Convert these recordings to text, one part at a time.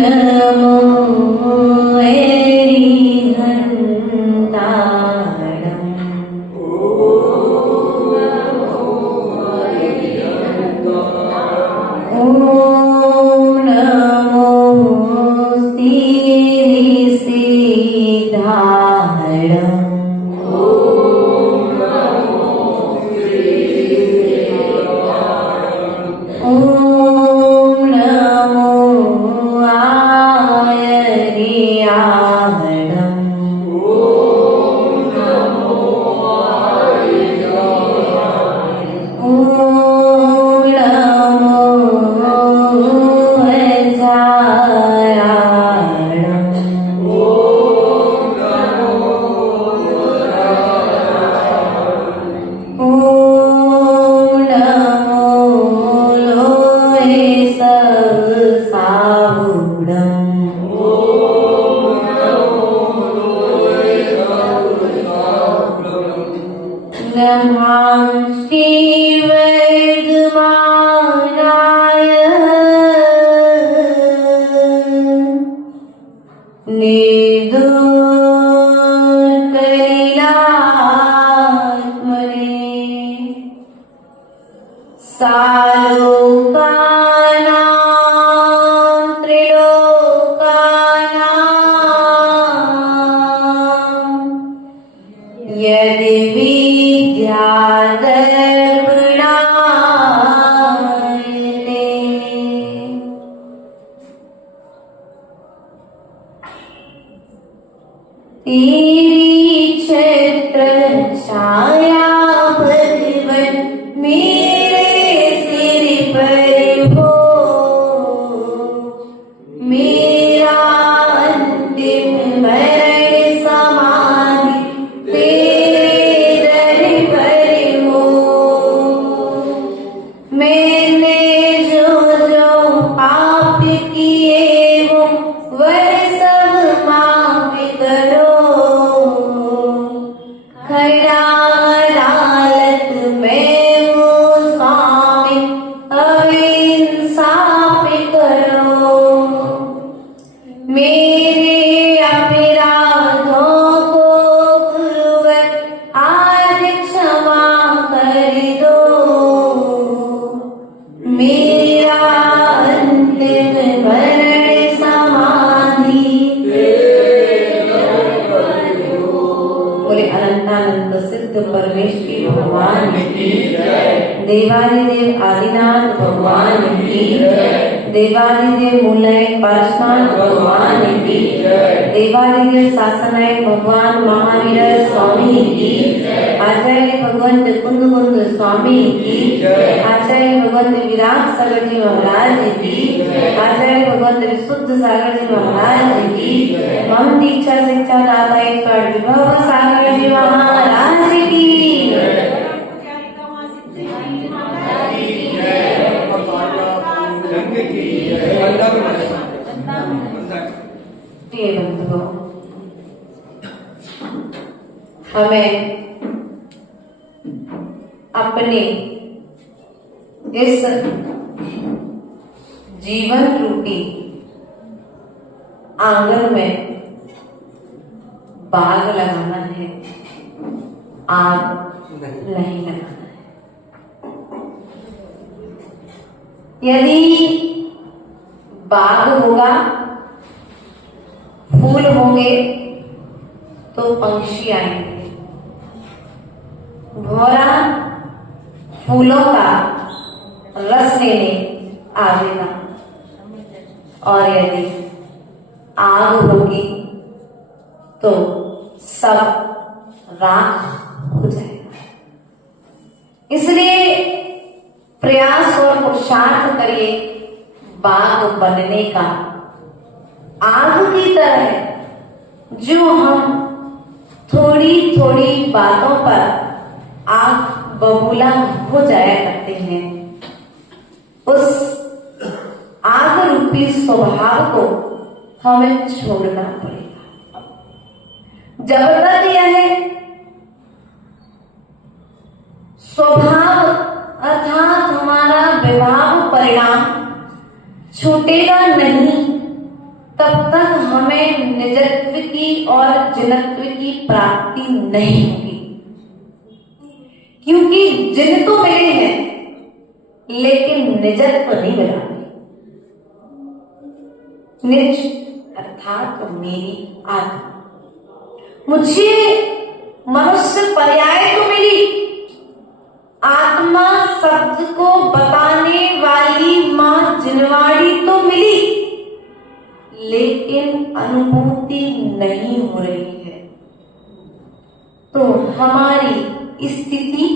नमो हरिहन्ताणम्। ॐ नमो सिद्धिसिद्धाणम्। देवादिदेव आदिनाथ भगवान की जय। देवादिदेव मूलनायक पार्श्वनाथ भगवान की जय। देवादिदेव शासनायक भगवान महावीर स्वामी की जय। आचार्य भगवंत कुंद स्वामी की जय। आचार्य भगवंत विराट सागर जी महाराज की जय। आचार्य भगवंत विशुद्ध सागर जी महाराज की जय। मम दीक्षा शिक्षा दाता ईश्वर विभव सागर जी महाराज की जय। हमें अपने इस जीवन रूपी आंगन में बाग लगाना है, आग नहीं लगाना है। यदि बाग होगा, फूल होंगे तो पंछी आएंगे, भौरा फूलों का रस लेने आवेगा। और यदि आग होगी तो सब राख हो जाएगा। इसलिए प्रयास और पुरुषार्थ करिए बाग बनने का। आग की तरह जो हम थोड़ी थोड़ी बातों पर आग बबूला हो जाया करते हैं, उस आग रूपी स्वभाव को हमें छोड़ना पड़ेगा। जब तक यह स्वभाव अर्थात हमारा विभाव परिणाम छूटेगा नहीं, और जिनत्व की प्राप्ति नहीं होगी, क्योंकि जिन तो मिले हैं लेकिन निजत्व नहीं मिला। निज अर्थात मेरी आत्मा, मुझे मनुष्य पर्याय तो मिली, आत्मा शब्द को बताने वाली मां जिनवाड़ी तो मिली, लेकिन अनुभूति नहीं हो रही है। तो हमारी स्थिति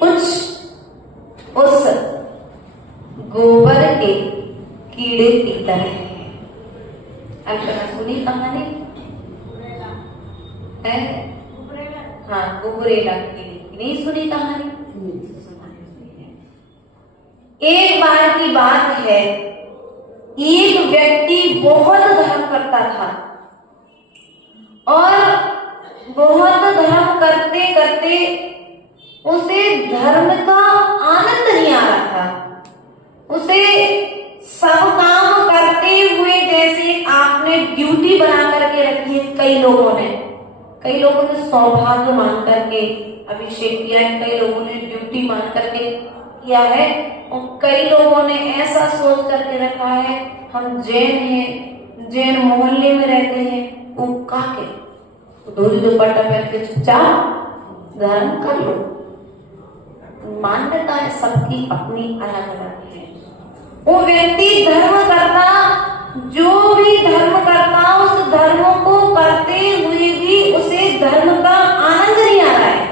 कुछ उस गोबर के कीड़े की तरह है। आपने सुनी कहानी है? हाँ, गुबरेला कीड़े की नहीं सुनी कहानी? एक बार की बात है, एक व्यक्ति बहुत धर्म करता था और बहुत धर्म करते करते उसे धर्म का आनंद नहीं आ रहा था। उसे सब काम करते हुए, जैसे आपने ड्यूटी बना करके रखी है, कई लोगों ने सौभाग्य मान करके अभिषेक किया है, कई लोगों ने ड्यूटी मान करके किया है, और कई लोगों ने ऐसा सोच करके रखा है हम जैन हैं, जैन मोहल्ले में रहते हैं, वो काके धोती दुपट्टा पहन के चुपचाप धर्म कर लो। मान्यता है सबकी अपनी अलग अलग है। वो व्यक्ति धर्म करता, जो भी धर्म करता, उस धर्म को करते हुए भी उसे धर्म का आनंद नहीं आ रहा है।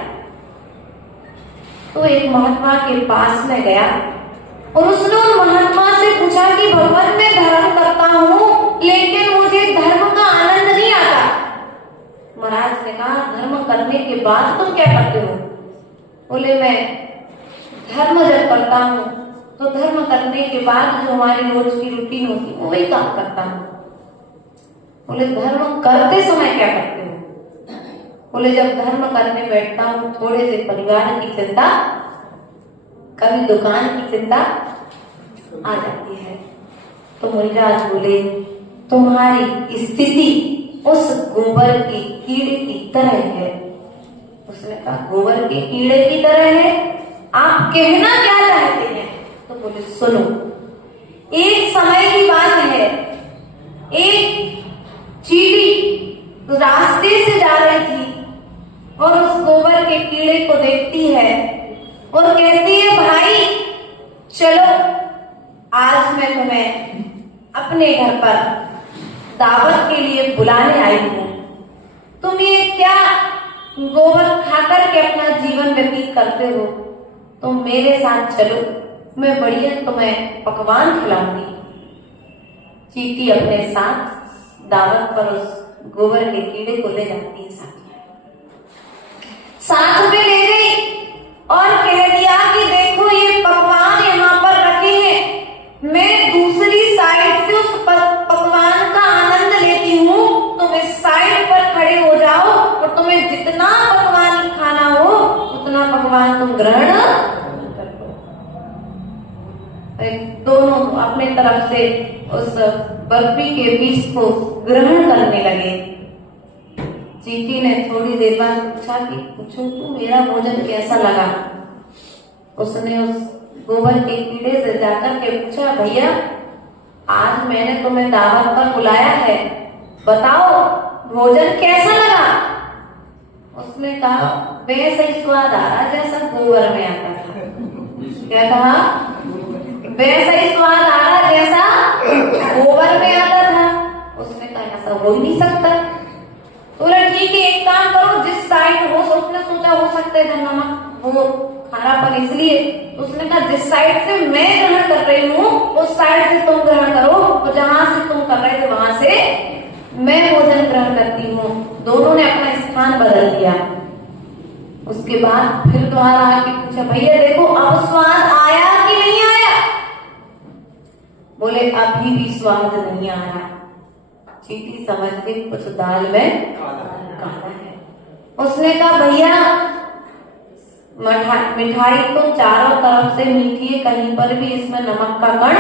तो एक महात्मा के पास में गया और उसने उन महात्मा से पूछा कि भगवान मैं धर्म करता हूँ लेकिन मुझे धर्म का आनंद नहीं आता। महाराज ने कहा धर्म करने के बाद तुम क्या करते हो? बोले मैं धर्म जब करता हूँ तो धर्म करने के बाद जो हमारी रोज की रूटीन होती है वही काम करता हूँ। बोले धर्म करते समय क्या करते हो? बोले जब धर्म करने बैठता हूँ थोड़े से परिवार की चिंता, कभी दुकान की चिंता आ जाती है। तो मुनिराज बोले तुम्हारी स्थिति उस गोबर के कीड़े की तरह है। उसने कहा गोबर के कीड़े की तरह है, आप कहना क्या चाहते हैं? तो बोले सुनो, एक समय की बात है, एक चींटी रास्ते से जा रही थी और उस गोबर के कीड़े को देखती है और कहती है भाई चलो आज मैं तुम्हें अपने घर पर दावत के लिए बुलाने आई हूं। तुम ये क्या गोबर खाकर के अपना जीवन व्यतीत करते हो? तुम मेरे साथ चलो, मैं बढ़िया तुम्हें पकवान खिलाऊंगी। चींटी अपने साथ दावत पर उस गोबर के कीड़े को ले जाती है, साथ में ले गई और कह दिया कि देखो ये पकवान यहाँ पर रखे हैं, मैं दूसरी साइड से उस पकवान का आनंद लेती हूँ, तुम इस साइड पर खड़े हो जाओ और तुम्हें जितना पकवान खाना हो उतना पकवान तुम ग्रहण कर लो। दोनों अपने तरफ से उस बर्फी के बीज को ग्रहण करने लगे। चींटी ने थोड़ी देर बाद पूछा कि पूछो तू मेरा भोजन कैसा लगा? उसने उस गोबर के कीड़े से जाकर के पूछा भैया आज मैंने तुम्हें दावत पर बुलाया है, बताओ भोजन कैसा लगा? उसने कहा वैसा ही स्वाद आ रहा जैसा गोबर में आता था। क्या कहा? वैसा ही स्वाद आ रहा जैसा गोबर में आता था। उसने कहा ऐसा हो ही नहीं सकता। तो ठीक है एक काम करो, जिस साइड हो, उसने सोचा हो सकता है नमक वो खारापन इसलिए, उसने कहा जिस साइड से मैं ग्रहण कर रही हूँ उस साइड से तुम ग्रहण करो, और जहां से तुम कर रहे थे वहां से मैं भोजन ग्रहण करती हूँ। दोनों ने अपना स्थान बदल दिया। उसके बाद फिर दोबारा आके पूछा भैया देखो अब स्वाद आया कि नहीं आया? बोले अभी भी स्वाद नहीं आ रहा। चींटी समझ गई कुछ दाल में काला है। उसने कहा भैया मिठाई तो चारों तरफ से मीठी है, कहीं पर भी इसमें नमक का कण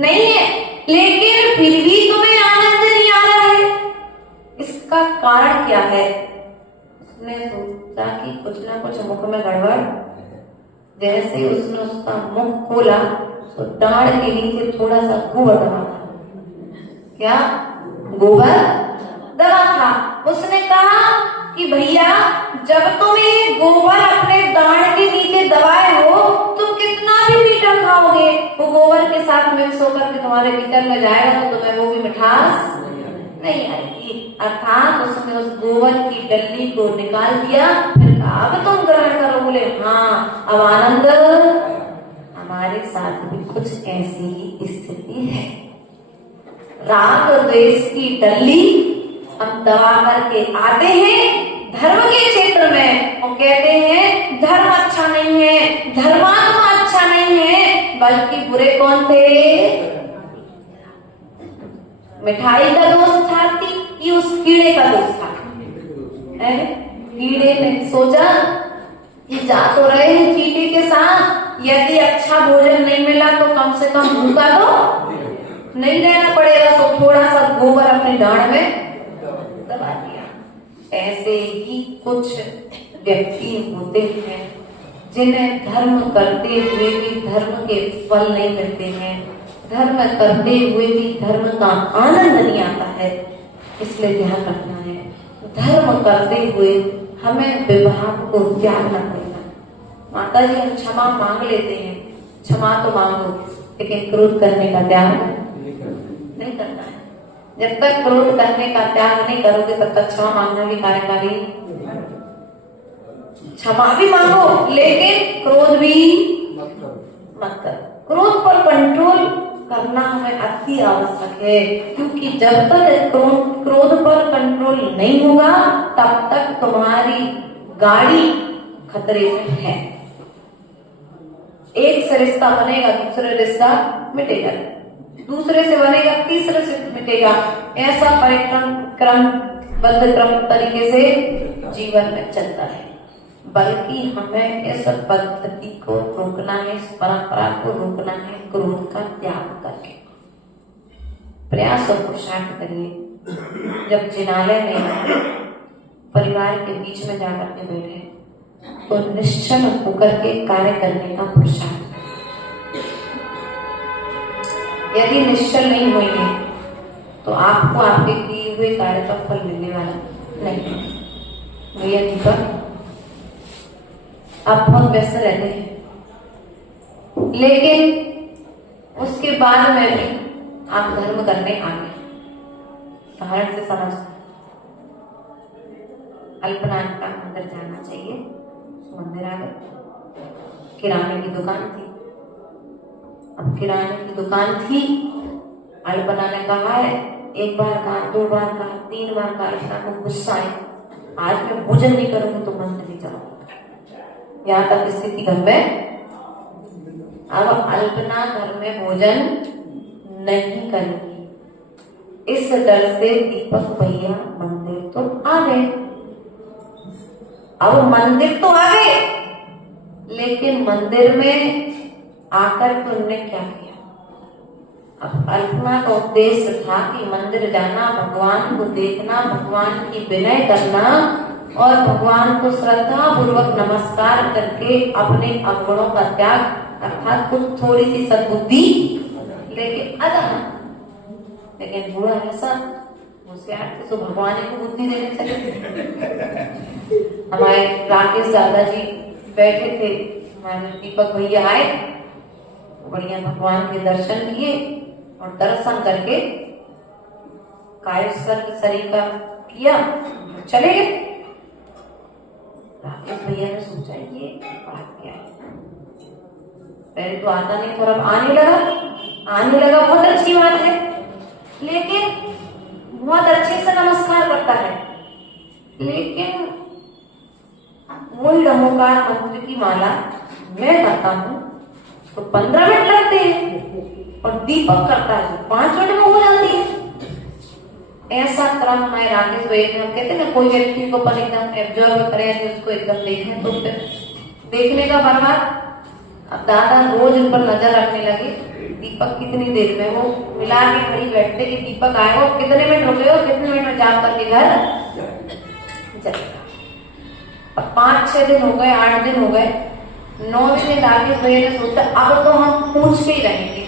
नहीं है, लेकिन फिर भी तुम्हें आनंद नहीं आ रहा है। इस उसका कारण क्या है? उसने सोचा कि कुछ ना कुछ मुख में गड़बड़। जैसे ही उसने उसका मुख खोला तो डांड के नीचे थोड़ा सा गोबर दबा था। क्या? गोबर दबा था। उसने कहा कि भैया, जब तुम ये गोबर अपने दाढ़ के नीचे दबाए हो, तुम कितना भी मीठा खाओगे, वो गोबर के साथ मिक्स होकर के तुम्हारे भीतर में जाएगा तो तुम्हें वो भी मिठास नहीं आएगी। अर्थात उसने उस गोबर की डल्ली को निकाल दिया। फिर कहा, अब तुम ग्रहण करो। बोले हाँ। अब आनंद, हमारे साथ भी कुछ ऐसी ही स्थिति है। राग द्वेष की डल्ली हम दबा करके आते हैं धर्म के क्षेत्र में। वो कहते हैं धर्म अच्छा नहीं है, धर्मात्मा अच्छा नहीं है, बल्कि बुरे कौन थे? मिठाई का दोष था कि उस कीड़े का दोष था? कीड़े ने सोचा कि जा तो रहे हैं चींटी के साथ, यदि अच्छा भोजन नहीं मिला तो कम से कम भूखा तो नहीं रहना पड़ेगा। तो थोड़ा सा गोबर अपने डांड में दबा दिया। ऐसे ही कुछ व्यक्ति होते हैं जिन्हें धर्म करते हुए भी धर्म के फल नहीं मिलते हैं, धर्म करते हुए भी धर्म का आनंद नहीं आता है। इसलिए ध्यान रखना है, धर्म करते हुए हमें विभाग को त्यागना पड़ेगा। माता जी, हम क्षमा मांग लेते हैं, क्षमा तो मांगो, लेकिन क्रोध करने का त्याग नहीं करना है। जब तक क्रोध करने का त्याग नहीं करोगे तब तक क्षमा मांगना भी कार्यकारी। क्षमा भी मांगो लेकिन क्रोध भी मत करो। क्रोध पर कंट्रोल करना हमें अति आवश्यक है, क्योंकि जब तक क्रोध पर कंट्रोल नहीं होगा तब तक तुम्हारी गाड़ी खतरे में है। एक से रिश्ता बनेगा, दूसरे रिश्ता मिटेगा, दूसरे से बनेगा, तीसरे से मिटेगा। ऐसा क्रमबद्ध तरीके से जीवन में चलता है। बल्कि हमें इस पद्धति को रोकना है, इस परंपरा को रोकना है, क्रोध का त्याग करके। प्रयास और पुरुषार्थ करिए। जब जिनालय में परिवार के बीच में जाकर के बैठे तो निश्चल होकर के कार्य करने का पुरुषार्थ। यदि निश्चल नहीं होंगे तो आपको आपके किए हुए कार्य का फल मिलने वाला नहीं। भैया दीपक, आप बहुत व्यस्त रहते हैं, लेकिन उसके बाद में भी आप धर्म करने आ गए। उदाहरण से समझ, अल्पनाथ का मंदिर जाना चाहिए, मंदिर आ गए। किराने की दुकान थी, अब किराने की दुकान थी, अल्पना ने कहा है, एक बार कहा, 2 बार कहा, 3 बार कहा, अल्पना को गुस्सा है, आज मैं भोजन नहीं करूंगी तो मंदिर नहीं जाऊंगी। यहाँ तक स्थिति घर में। अब अल्पना घर में भोजन नहीं करेगी। इस डर से दीपक भैया मंदिर तो आ गए। अब मंदिर तो आ गए, लेकिन मंदिर में आकर के उन्होंने क्या किया? अब अल्पना का उद्देश्य था कि मंदिर जाना, भगवान को देखना, भगवान की विनय करना और भगवान को श्रद्धा पूर्वक नमस्कार करके अपने अवगुणों का त्याग, अर्थात कुछ थोड़ी सी सद्बुद्धि लेके अदा। लेकिन बूढ़ा ऐसा होशियार तो भगवान को बुद्धि देने चले। हमारे राकेश दादाजी बैठे थे, हमारे दीपक भैया आए, बढ़िया भगवान के दर्शन किए और दर्शन करके कायस्वर शरीर का किया, चले गए। राकेश भैया ने सोचा ये बात क्या है, पहले तो आता नहीं था, अब आने लगा, बहुत अच्छी बात है, लेकिन बहुत अच्छे से नमस्कार करता है, लेकिन वही रमोकार मंत्र की माला मैं करता हूँ तो 15 मिनट लगते हैं और दीपक करता है तो 5 मिनट में हो जाती है। ऐसा क्रम हमारे राकेश भाई ने, हम कहते हैं ना, कोई व्यक्ति को अपन एकदम एब्जॉर्व करें, उसको एकदम देखें तो फिर देखने का बर्बाद। अब दादा रोज इन पर नजर रखने लगे, दीपक कितनी देर में, वो मिला के खड़ी बैठते कि दीपक आएगा, कितने मिनट रुके हो, कितने मिनट में जाप करके घर चलेगा। अब 5-6 दिन हो गए, 8 दिन हो गए, 9वें दिन राकेश भैया ने सोचा अब तो हम पूछ के ही रहेंगे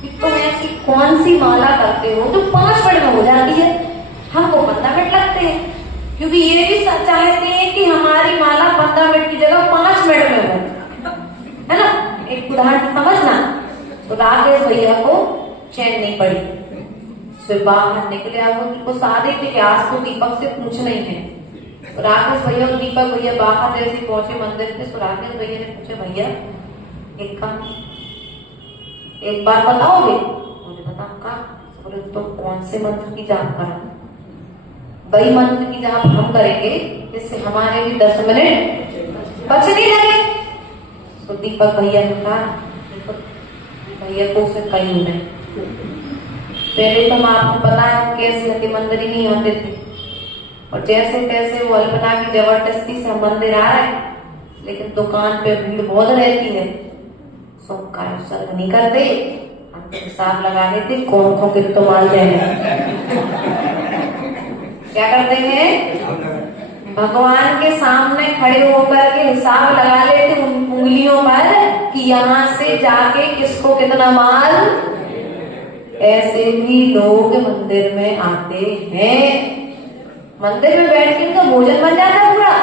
कि तुम ऐसी कौन सी माला करते हो जो 5 मिनट में हो जाती है, हमको 15 मिनट लगते हैं। क्योंकि ये भी चाहते हैं कि हमारी माला 15 मिनट की जगह 5 मिनट में हो, है ना। एक उदाहरण समझना। तो राकेश भैया को चैन नहीं पड़ी, फिर बाहर निकले। अब उनको सादे थे कि आज तो दीपक से पूछना ही है। तो राकेश भैया और दीपक भैया बाहर जैसे पहुंचे मंदिर से, तो राकेश भैया ने पूछा भैया एक काम, एक बार बताओगे? बोले बताओ का? बोले तो कौन से मंत्र की जाप करा? वही मंत्र की जाप हम करेंगे जिससे हमारे भी 10 मिनट बचने लगे। तो दीपक भैया ने कहा भैया को उसे कहीं नहीं, पहले तो हम आपको पता है कैसे हते मंदिर ही नहीं होते थे, और जैसे तैसे वो अल्पना की जबरदस्ती से मंदिर आ रहे हैं, लेकिन दुकान पे भीड़ बहुत रहती है, सब का सर्व नहीं करते, हम तो हिसाब लगा लेते कौन को कितना माल देना। क्या करते हैं? भगवान के सामने खड़े होकर के हिसाब लगा लेते उंगलियों पर कि यहाँ से जाके किसको कितना माल। ऐसे भी लोग मंदिर में आते हैं, मंदिर में बैठ के उनका भोजन बन जाता है पूरा।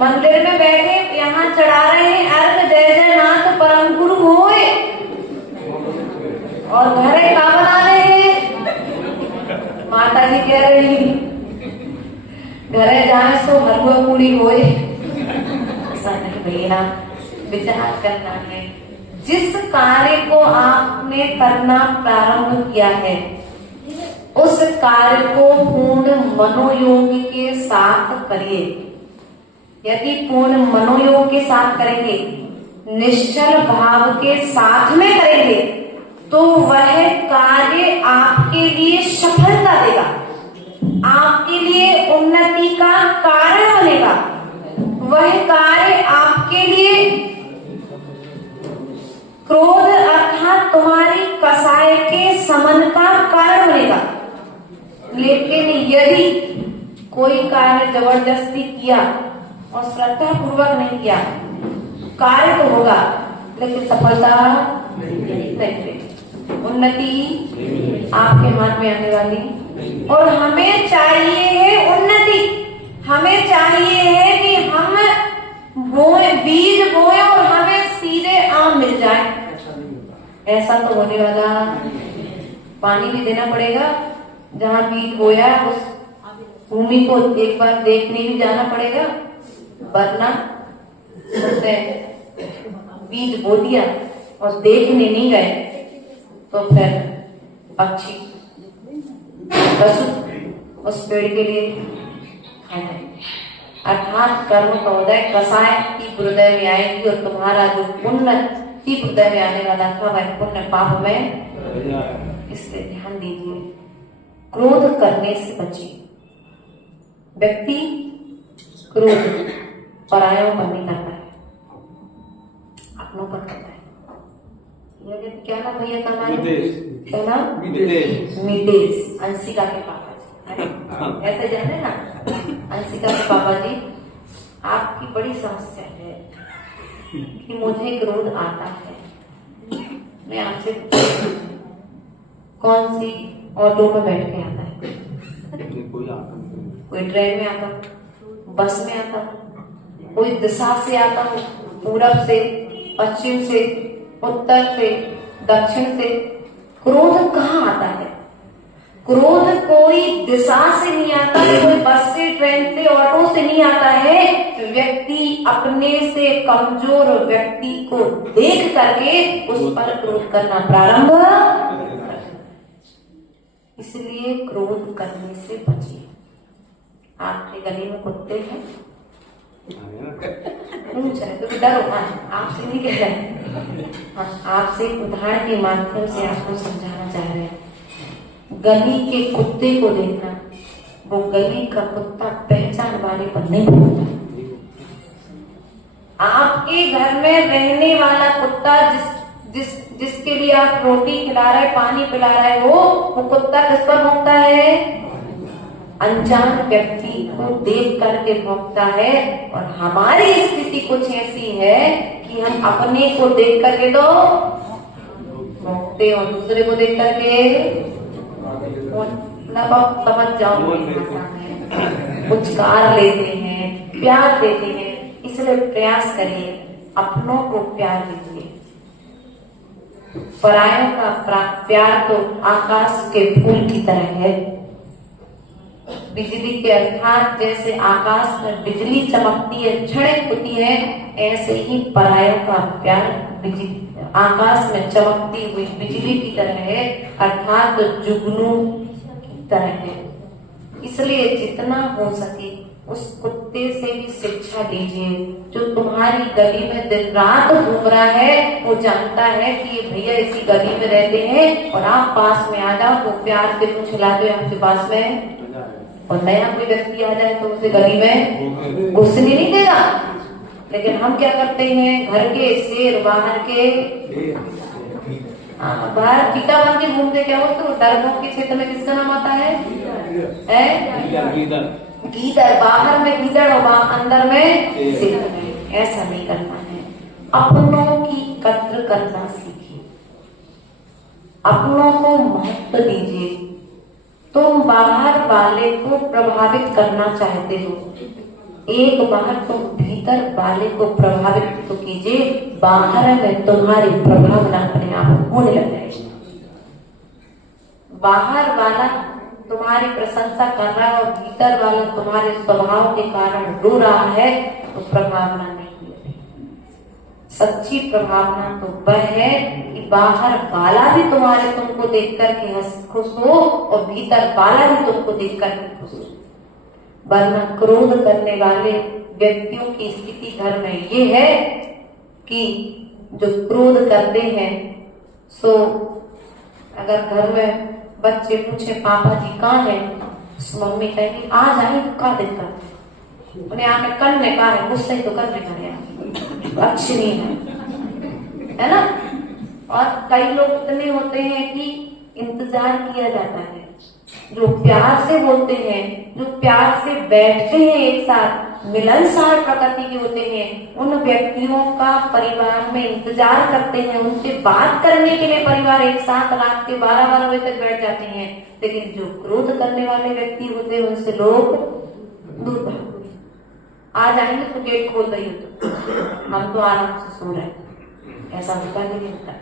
मंदिर में बैठे यहाँ चढ़ा रहे हैं अर्घ जय जय नाथ परम गुरु होए, और घरे का बना रहे हैं। माता जी कह रही घरे जाए सो हलवा पूरी होए। ऐसा नहीं भैया, विचार करना है। जिस कार्य को आपने करना प्रारंभ किया है उस कार्य को पूर्ण मनोयोग के साथ करिए। यदि पूर्ण मनोयोग के साथ करेंगे, निश्चल भाव के साथ में करेंगे, तो वह कार्य आपके लिए सफलता देगा, आपके लिए उन्नति का कारण बनेगा। वह कार्य आपके लिए क्रोध अर्थात तुम्हारी कसाय के समन का कारण बनेगा। लेकिन यदि कोई कार्य जबरदस्ती किया और श्रद्धा पूर्वक नहीं किया, कार्य तो होगा लेकिन सफलता नहीं मिलेगी, उन्नति आपके हाथ में आने वाली। और हमें चाहिए है उन्नति, हमें चाहिए है कि हम बोए, बीज बोए और हमें सीधे आम मिल जाए। ऐसा तो होने वाला, पानी भी देना पड़ेगा, जहाँ बीज बोया उस भूमि को एक बार देखने भी जाना पड़ेगा, वरना उससे बीज बो दिया और देखने नहीं गए तो फिर पक्षी पशु उस पेड़ के लिए खाए। अर्थात कर्म का उदय कसाय की हृदय में आएगी, और तुम्हारा जो पुण्य की हृदय में आने वाला था वह पुण्य पाप में। इसलिए ध्यान दीजिए, क्रोध करने से बचिए। व्यक्ति क्रोध परायों पर नहीं करता है, अपनों पर करता है। क्या नाम भैया का नाम? क्या नाम? मितेश, अंशिका के पापा जी, ऐसे जाने ना। अंशिका के पापा जी, आपकी बड़ी समस्या है कि मुझे क्रोध आता है। मैं आपसे कौन सी ऑटो में बैठ के आता है? कोई ट्रेन में आता, बस में आता, कोई दिशा से आता हो, पूरब से, पश्चिम से, उत्तर से, दक्षिण से। क्रोध कहाँ आता है? क्रोध कोई दिशा से नहीं आता, कोई बस से, ट्रेन से, ऑटो से नहीं आता है। व्यक्ति अपने से कमजोर व्यक्ति को देख करके उस पर क्रोध करना प्रारंभ। इसलिए क्रोध करने से बचिए। आपके गली में कुत्ते हैं? पूछ रहे तो डरो, आपसे नहीं कह रहे, आपसे उदाहरण के माध्यम से आपको समझाना चाह रहे हैं। गली के कुत्ते को देखना, वो गली का कुत्ता पहचान वाले पर नहीं होता। आपके घर में रहने वाला कुत्ता जिसके लिए आप रोटी खिला रहे, पानी पिला रहे हो, वो कुत्ता किस पर भौंकता है? अनजान व्यक्ति को देख करके भौंकता है, और हमारी स्थिति कुछ ऐसी है कि हम अपने को देख करके तो भौंकते और दूसरे को देख करके मतलब आप समझ जाओ भाषा में पुचकार लेते हैं, प्यार देते हैं। इसलिए प्रयास करिए, अपनों को प्यार दीजिए। परायों का प्यार तो आकाश के फूल की तरह है। बिजली के अर्थात जैसे आकाश में बिजली चमकती है, झड़क होती है, ऐसे ही परायों का प्यार आकाश में चमकती हुई बिजली की तरह है, अर्थात जुगनू की तरह है। इसलिए जितना हो सके उस कुत्ते से भी शिक्षा लीजिए जो तुम्हारी गली में दिन रात घूम रहा है। वो जानता है कि ये भैया इसी गली में रहते हैं, और आप पास में आ जाओ तो प्यार से पूछ लाते आपके पास में, और नया कोई व्यक्ति आ जाए तो उसे गली में घुसने नहीं देगा। लेकिन हम क्या करते हैं, घर के शेर बाहर के बाहर टीका बन के घूमते, क्या हो तो डरपोक के क्षेत्र में किसका नाम आता है? गीदड़। बाहर में गीदड़ और अंदर में शेर। ऐसा नहीं करना है। अपनों की कद्र करना सीखिए, अपनों को महत्व दीजिए। तुम बाहर वाले को प्रभावित करना चाहते हो, एक बार तुम भीतर वाले को प्रभावित तो कीजिए, बाहर में तुम्हारी प्रभावना अपने आप होने लग जाएगी। बाहर वाला तुम्हारी प्रशंसा कर रहा है और भीतर वाला तुम्हारे स्वभाव के कारण रो रहा है, तो प्रभावना नहीं है। सच्ची प्रभावना तो वह है कि बाहर वाला भी तुमको देख करके खुश हो और भीतर वाला भी तुमको देख करके खुश हो। वरना क्रोध करने वाले व्यक्तियों की स्थिति घर में ये है कि जो क्रोध करते हैं, सो अगर घर में बच्चे पूछे पापा जी कहाँ है, मम्मी कहेगी आ जाए, क्या दिक्कत है, उन्हें आके करने का है, गुस्से तो करने का है, अच्छी नहीं है ना। और कई लोग इतने होते हैं कि इंतजार किया जाता है। जो प्यार से बोलते हैं, जो प्यार से बैठते हैं एक साथ, मिलनसार प्रकृति के होते हैं, उन व्यक्तियों का परिवार में इंतजार करते हैं, उनसे बात करने के लिए परिवार एक साथ रात के 12-12 बजे तक बैठ जाते हैं। लेकिन जो क्रोध करने वाले व्यक्ति होते हैं उनसे लोग दूर भागते हैं। आ जाएंगे तो गेट खोल दही, तो हम तो आराम से सो रहे हैं, ऐसा होता नहीं होता।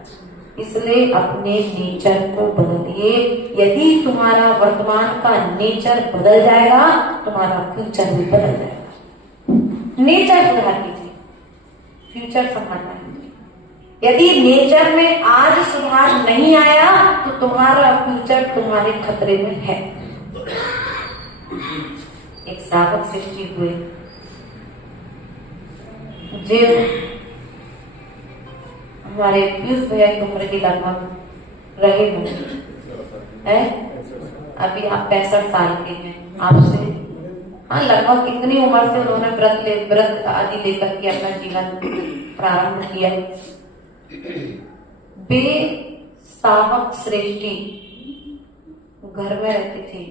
इसलिए अपने नेचर को बदलिए। यदि तुम्हारा वर्तमान का नेचर बदल जाएगा, तुम्हारा फ्यूचर भी बदल जाएगा। नेचर सुधार कीजिए, फ्यूचर संभालना कीजिए। यदि नेचर में आज सुधार नहीं आया तो तुम्हारा फ्यूचर तुम्हारे खतरे में है। एक श्रावक सृष्टि हुए, जो हमारे पीयूष भैया की उम्र के लगभग रहे होंगे, अभी आप 65 साल के हैं, आपसे हाँ लगभग इतनी उम्र से उन्होंने व्रत आदि लेकर के अपना जीवन प्रारंभ किया। वे सावक श्रेष्ठी घर में रहते थे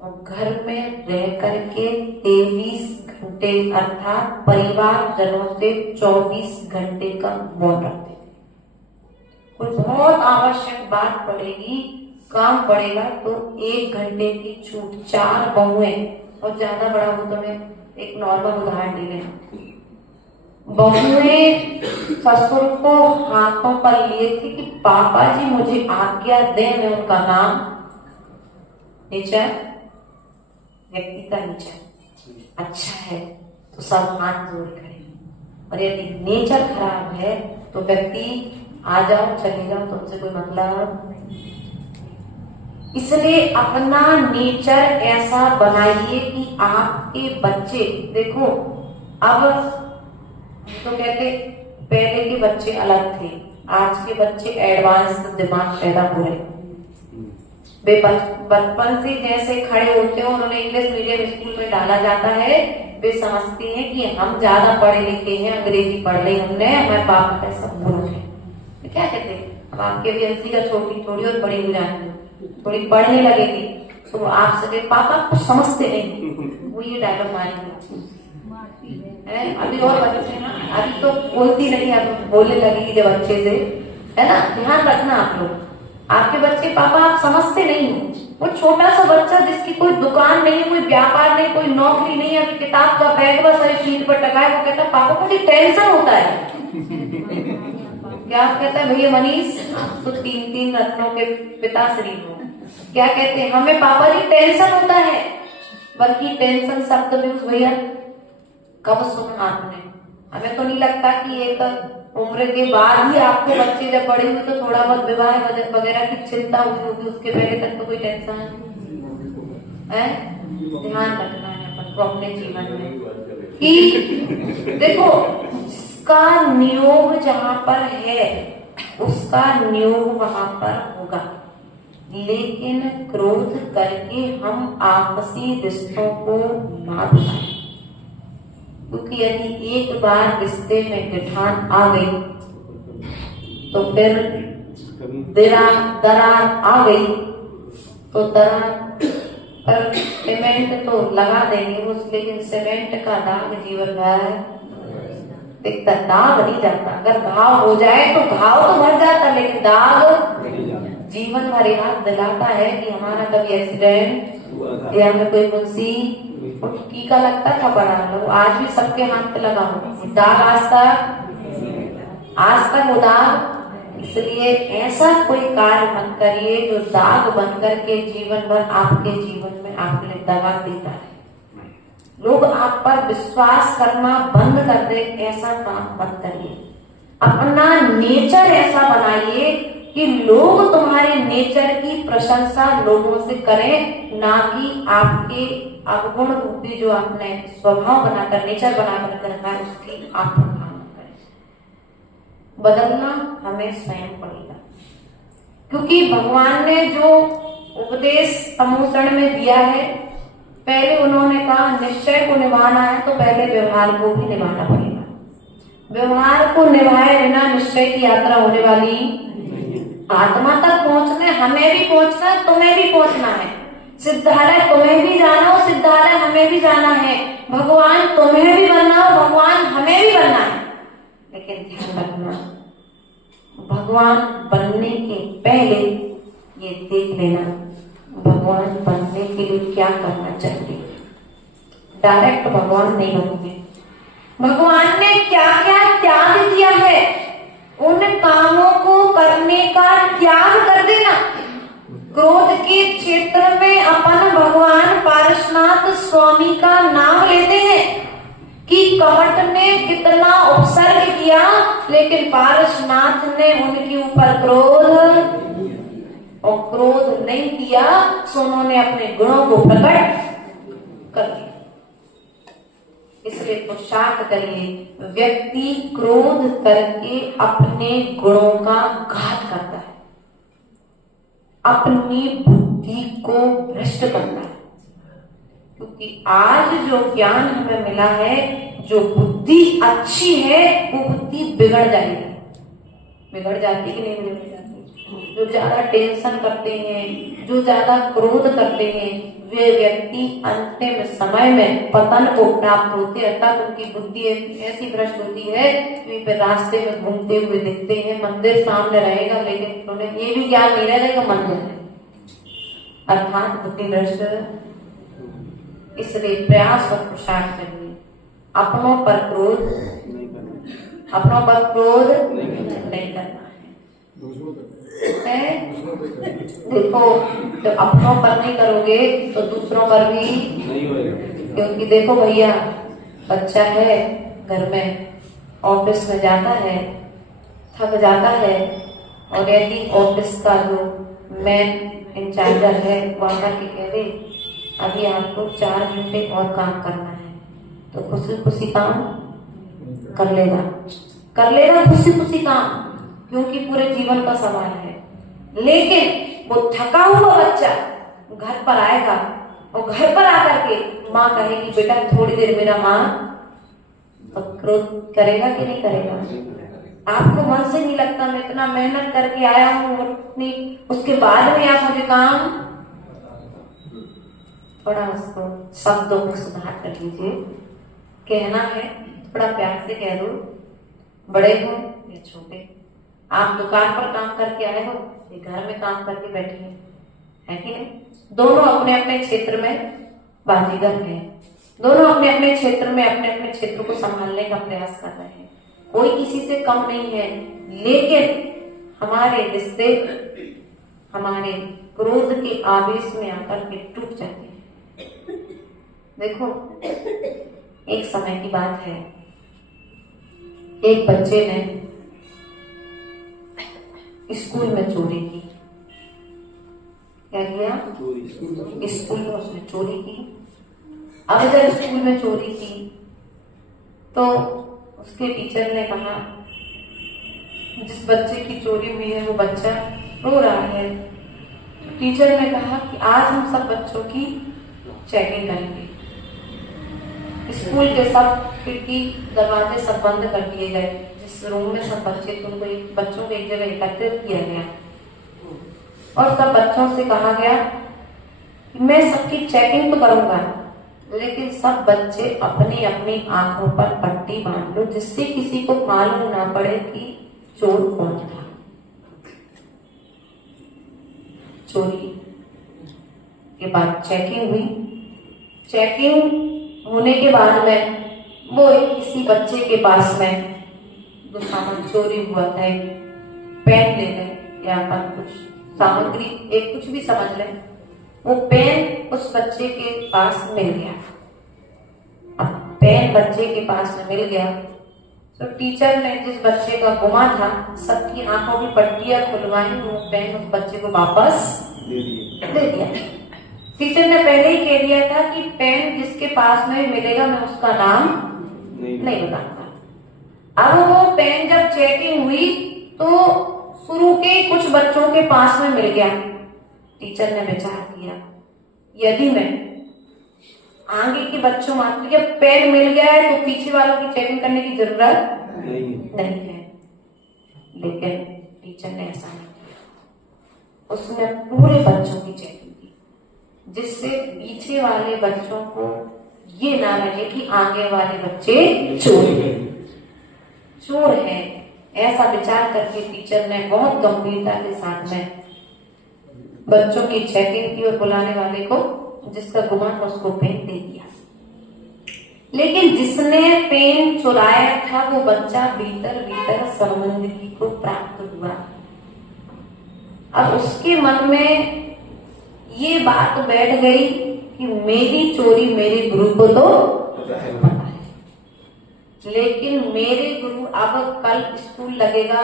और घर में रह करके 23 घंटे अर्थात परिवार जनों से 24 घंटे का मौन रखते थे। कोई बहुत आवश्यक बात पड़ेगी, काम पड़ेगा तो 1 घंटे की छूट। 4 बहुएं, और ज्यादा बड़ा हो तो मैं एक नॉर्मल उदाहरण दे रही हूँ। बहुएं ससुर को हाथों पर लिए थी कि पापा जी मुझे आज्ञा दे, मैं उनका नाम नेचर, व्यक्ति का नेचर अच्छा है तो सब हाथ जोड़ खड़े, और यदि नेचर खराब है तो व्यक्ति आ जाओ चले जाओ, तुमसे कोई मतलब। इसलिए अपना नेचर ऐसा बनाइए कि आपके बच्चे देखो। अब तो कहते पहले के बच्चे अलग थे, आज के बच्चे एडवांस दिमाग पैदा हो रहे। वे बचपन से जैसे खड़े होते हैं, उन्होंने इंग्लिश मीडियम स्कूल में डाला जाता है, वे समझते हैं कि हम ज्यादा पढ़े लिखे हैं, अंग्रेजी पढ़ ली हमने, हमारे बाप का सब मूर्ख है। क्या कहते हैं, अब आपके भी 80 का छोटी थोड़ी और बड़ी हो जाएंगी, थोड़ी पढ़ने लगेगी तो आपसे कहे पापा कुछ समझते नहीं, वो ये डायलॉग मारेंगे। अभी और बच्चे ना, अभी तो बोलती नहीं, अब बोलने लगेगी जब अच्छे से, है ना। ध्यान रखना आप लोग, आपके बच्चे पापा आप समझते नहीं हो। वो छोटा सा बच्चा जिसकी कोई दुकान नहीं है, कोई व्यापार नहीं, कोई नौकरी नहीं है, अभी किताब का बैग बस अरे सीट पर टका है, वो कहता है पापा मुझे टेंशन होता है। क्या कहता है भैया मनीष, तो 3 रत्नों के पिताश्री हो, क्या कहते हैं हमें पापा जी टेंशन होता है। बल्कि टेंशन शब्द में उस भैया कब सुना आपने? हमें तो नहीं लगता कि एक उम्र के बाद ही आपके बच्चे जब बड़े हुए तो थोड़ा बहुत विवाह वगैरह की चिंता हुई होगी, उसके पहले तक तो कोई टेंशन है। ध्यान रखना है अपन को अपने जीवन में कि देखो जिसका नियोग जहां पर है उसका नियोग वहां पर होगा, लेकिन क्रोध करके हम आपसी रिश्तों को ना बिगाड़ें। क्योंकि यदि एक बार रिश्ते में गिठान आ गई तो फिर दरार आ गई तो दरार पर सीमेंट तो लगा देंगे उस, लेकिन सीमेंट का दाग जीवन भर दिखता, दाग नहीं जाता। अगर घाव हो जाए तो घाव तो भर जाता, लेकिन दाग जीवन भर याद दिलाता है कि हमारा कभी एक्सीडेंट या हमें कोई मुंशी टीका लगता था बड़ा, तो आज भी सबके हाथ पे लगा हो दाग, आज तक वो दाग। इसलिए ऐसा कोई कार्य मत करिए जो दाग बनकर के जीवन भर आपके जीवन में आपके दगा देता है। लोग आप पर विश्वास करना बंद कर दे, ऐसा काम मत करिए। अपना नेचर ऐसा बनाइए कि लोग तुम्हारे नेचर की प्रशंसा लोगों से करें, ना कि आपके अवगुण रूपी जो आपने स्वभाव बनाकर नेचर बनाकर रखा है उसकी आप प्रभाव करें। बदलना हमें स्वयं पड़ेगा, क्योंकि भगवान ने जो उपदेश तमोचरण में दिया है, पहले उन्होंने कहा निश्चय को निभाना है तो पहले व्यवहार को भी निभाना पड़ेगा। व्यवहार को निभाए बिना निश्चय की यात्रा होने वाली। आत्मा तक पहुंचने हमें भी पहुंचना है, तुम्हें भी पहुंचना है। सिद्धालय तुम्हें भी जाना हो, सिद्धालय हमें भी जाना है। भगवान तुम्हें भी बनना हो, भगवान हमें भी बनना है। लेकिन ध्यान रखना, भगवान बनने के पहले ये देख लेना भगवान बनने के लिए क्या करना चाहिए। डायरेक्ट भगवान नहीं बनोगे। भगवान ने क्या क्या त्याग किया है, उन कामों को करने का त्याग कर देना। क्रोध के क्षेत्र में अपन भगवान पारसनाथ स्वामी का नाम लेते हैं कि कपट ने कितना उपसर्ग किया, लेकिन पारसनाथ ने उनके ऊपर क्रोध और क्रोध नहीं किया, सो उन्होंने अपने गुणों को प्रकट कर दिया। इसलिए पुरुषार्थ करिए। व्यक्ति क्रोध करके अपने गुणों का घात करता है, अपनी बुद्धि को भ्रष्ट करता है। क्योंकि आज जो ज्ञान हमें मिला है, जो बुद्धि अच्छी है वो बुद्धि बिगड़ जाएगी। बिगड़ जाती कि नहीं बिगड़ जाती? जो ज्यादा टेंशन करते हैं, जो ज्यादा क्रोध करते हैं, वे व्यक्ति अंतिम समय में पतन को प्राप्त होते हैं। तब उनकी बुद्धि ऐसी भ्रष्ट होती है कि फिर रास्ते में घूमते हुए दिखते हैं, मंदिर सामने रहेगा लेकिन उन्हें ये भी ज्ञान नहीं रहेगा मंदिर है, अर्थात बुद्धि भ्रष्ट। इसलिए प्रयास और पुरुषार्थ करिए। अपनों पर क्रोध नहीं करना है। देखो जब अपनों पर नहीं करोगे तो दूसरों पर भी नहीं होगा। क्योंकि देखो भैया, बच्चा है घर में, ऑफिस में जाता है, थक जाता है, और यदि ऑफिस का जो मेन इंचार्जर है वो आकर के कह दे अभी आपको 4 घंटे और काम करना है, तो खुशी खुशी काम कर लेगा खुशी खुशी काम, क्योंकि पूरे जीवन का सवाल है। लेकिन वो थका हुआ बच्चा घर पर आएगा और घर पर आकर के माँ कहेगी बेटा थोड़ी देर मेरा माँ, तो क्रोध करेगा कि नहीं करेगा? आपको मन से नहीं लगता मैं इतना मेहनत करके आया हूँ, इतनी उसके बाद में आप मुझे काम, थोड़ा उसको शब्दों को सुधार कर लीजिए। कहना है थोड़ा प्यार से कह दो, बड़े हो या छोटे, आप दुकान पर काम करके आए हो या घर में काम करके बैठे हैं, है कि नहीं? दोनों अपने अपने क्षेत्र में बाजीगर हैं, दोनों अपने अपने क्षेत्र में अपने अपने क्षेत्र को संभालने का प्रयास कर रहे हैं। कोई किसी से कम नहीं है, लेकिन हमारे रिश्ते हमारे क्रोध के आवेश में आकर के टूट जाते हैं। देखो, एक समय की बात है, एक बच्चे ने स्कूल में चोरी की। क्या किया? स्कूल में उसने चोरी की। अब जब स्कूल में चोरी की तो उसके टीचर ने कहा, जिस बच्चे की चोरी हुई है वो बच्चा रो रहा है, तो टीचर ने कहा कि आज हम सब बच्चों की चेकिंग करेंगे। स्कूल के सब खिड़की दरवाजे सब बंद कर दिए गए। जिस रूम में सब बच्चे थे उनको बच्चों को एक जगह एकत्रित किया गया और सब बच्चों से कहा गया कि मैं सबकी चेकिंग तो करूंगा, लेकिन सब बच्चे अपनी अपनी आंखों पर पट्टी बांध लो, जिससे किसी को मालूम ना पड़े कि चोर कौन था। चोरी के बाद चेकिंग हुई। चेकिंग होने के बाद में वो किसी बच्चे के पास में जो सामान चोरी हुआ था, एक पेन ले गए या अपन कुछ सामग्री, एक कुछ भी समझ लें, वो पेन उस बच्चे के पास मिल गया। अब पेन बच्चे के पास में मिल गया तो टीचर ने जिस बच्चे का गुमा था सबकी आंखों की पट्टियां खुलवाई, वो पेन उस बच्चे को वापस दे दिया। टीचर ने पहले ही कह दिया था कि पेन जिसके पास में मिलेगा मैं उसका नाम नहीं बताऊंगा। अब वो पेन जब चेकिंग हुई तो शुरू के कुछ बच्चों के पास में मिल गया। टीचर ने विचार किया, यदि मैं आगे के बच्चों में जब पेन मिल गया है तो पीछे वालों की चेकिंग करने की जरूरत नहीं है। लेकिन टीचर ने ऐसा नहीं किया, उसने पूरे बच्चों की चेकिंग की, जिससे पीछे वाले बच्चों को ये ना लगे कि आगे वाले बच्चे चोर हैं। ऐसा विचार करके टीचर ने बहुत गंभीरता के साथ में बच्चों की चेकिंग की और बुलाने वाले को जिसका गुमान उसको पेन दे दिया। लेकिन जिसने पेन चुराया था वो बच्चा भीतर भीतर शर्मिंदगी को प्राप्त हुआ। अब उसके मन में ये बात बैठ गई कि मेरी चोरी मेरे गुरु को तो पता है, लेकिन मेरे गुरु अब कल स्कूल लगेगा,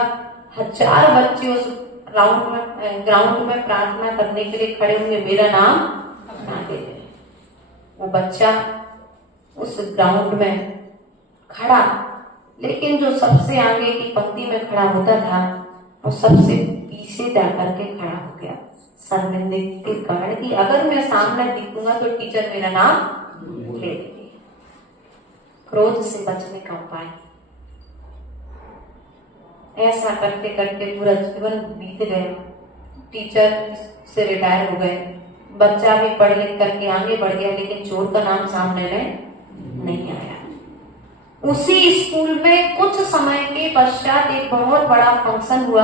1000 बच्चे उस ग्राउंड में प्रार्थना करने के लिए खड़े होंगे, मेरा नाम ना ले। वो बच्चा उस ग्राउंड में खड़ा, लेकिन जो सबसे आगे की पंक्ति में खड़ा होता था वो सबसे पीछे जाकर के खड़ा हो गया, शर्मिंदगी के कारण कि अगर मैं सामने दिखूंगा तो टीचर मेरा नाम ले लेगी। क्रोध से बचने का उपाय, ऐसा करते करते पूरा जीवन बीत गया। टीचर से रिटायर हो गए, बच्चा भी पढ़ लिख करके आगे बढ़ गया, लेकिन चोर का नाम सामने नहीं आया। उसी स्कूल में कुछ समय के पश्चात एक बहुत बड़ा फंक्शन हुआ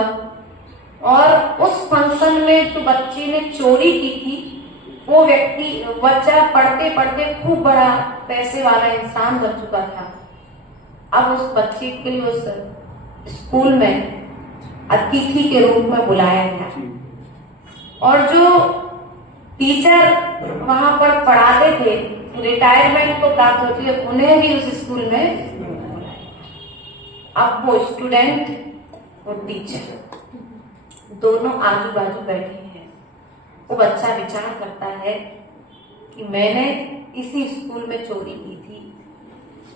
और उस फंक्शन में जो बच्चे ने चोरी की थी वो बच्चा पढ़ते पढ़ते खूब बड़ा पैसे वाला इंसान बन चुका था। अब उस बच्चे के लिए उस स्कूल में अतिथि के रूप में बुलाया गया और जो टीचर वहां पर पढ़ाते थे, रिटायरमेंट को प्राप्त होती है, उन्हें भी उस स्कूल में बुलाया। अब वो स्टूडेंट और टीचर दोनों आजू बाजू बैठे हैं। वो बच्चा विचार करता है कि मैंने इसी स्कूल में चोरी की थी,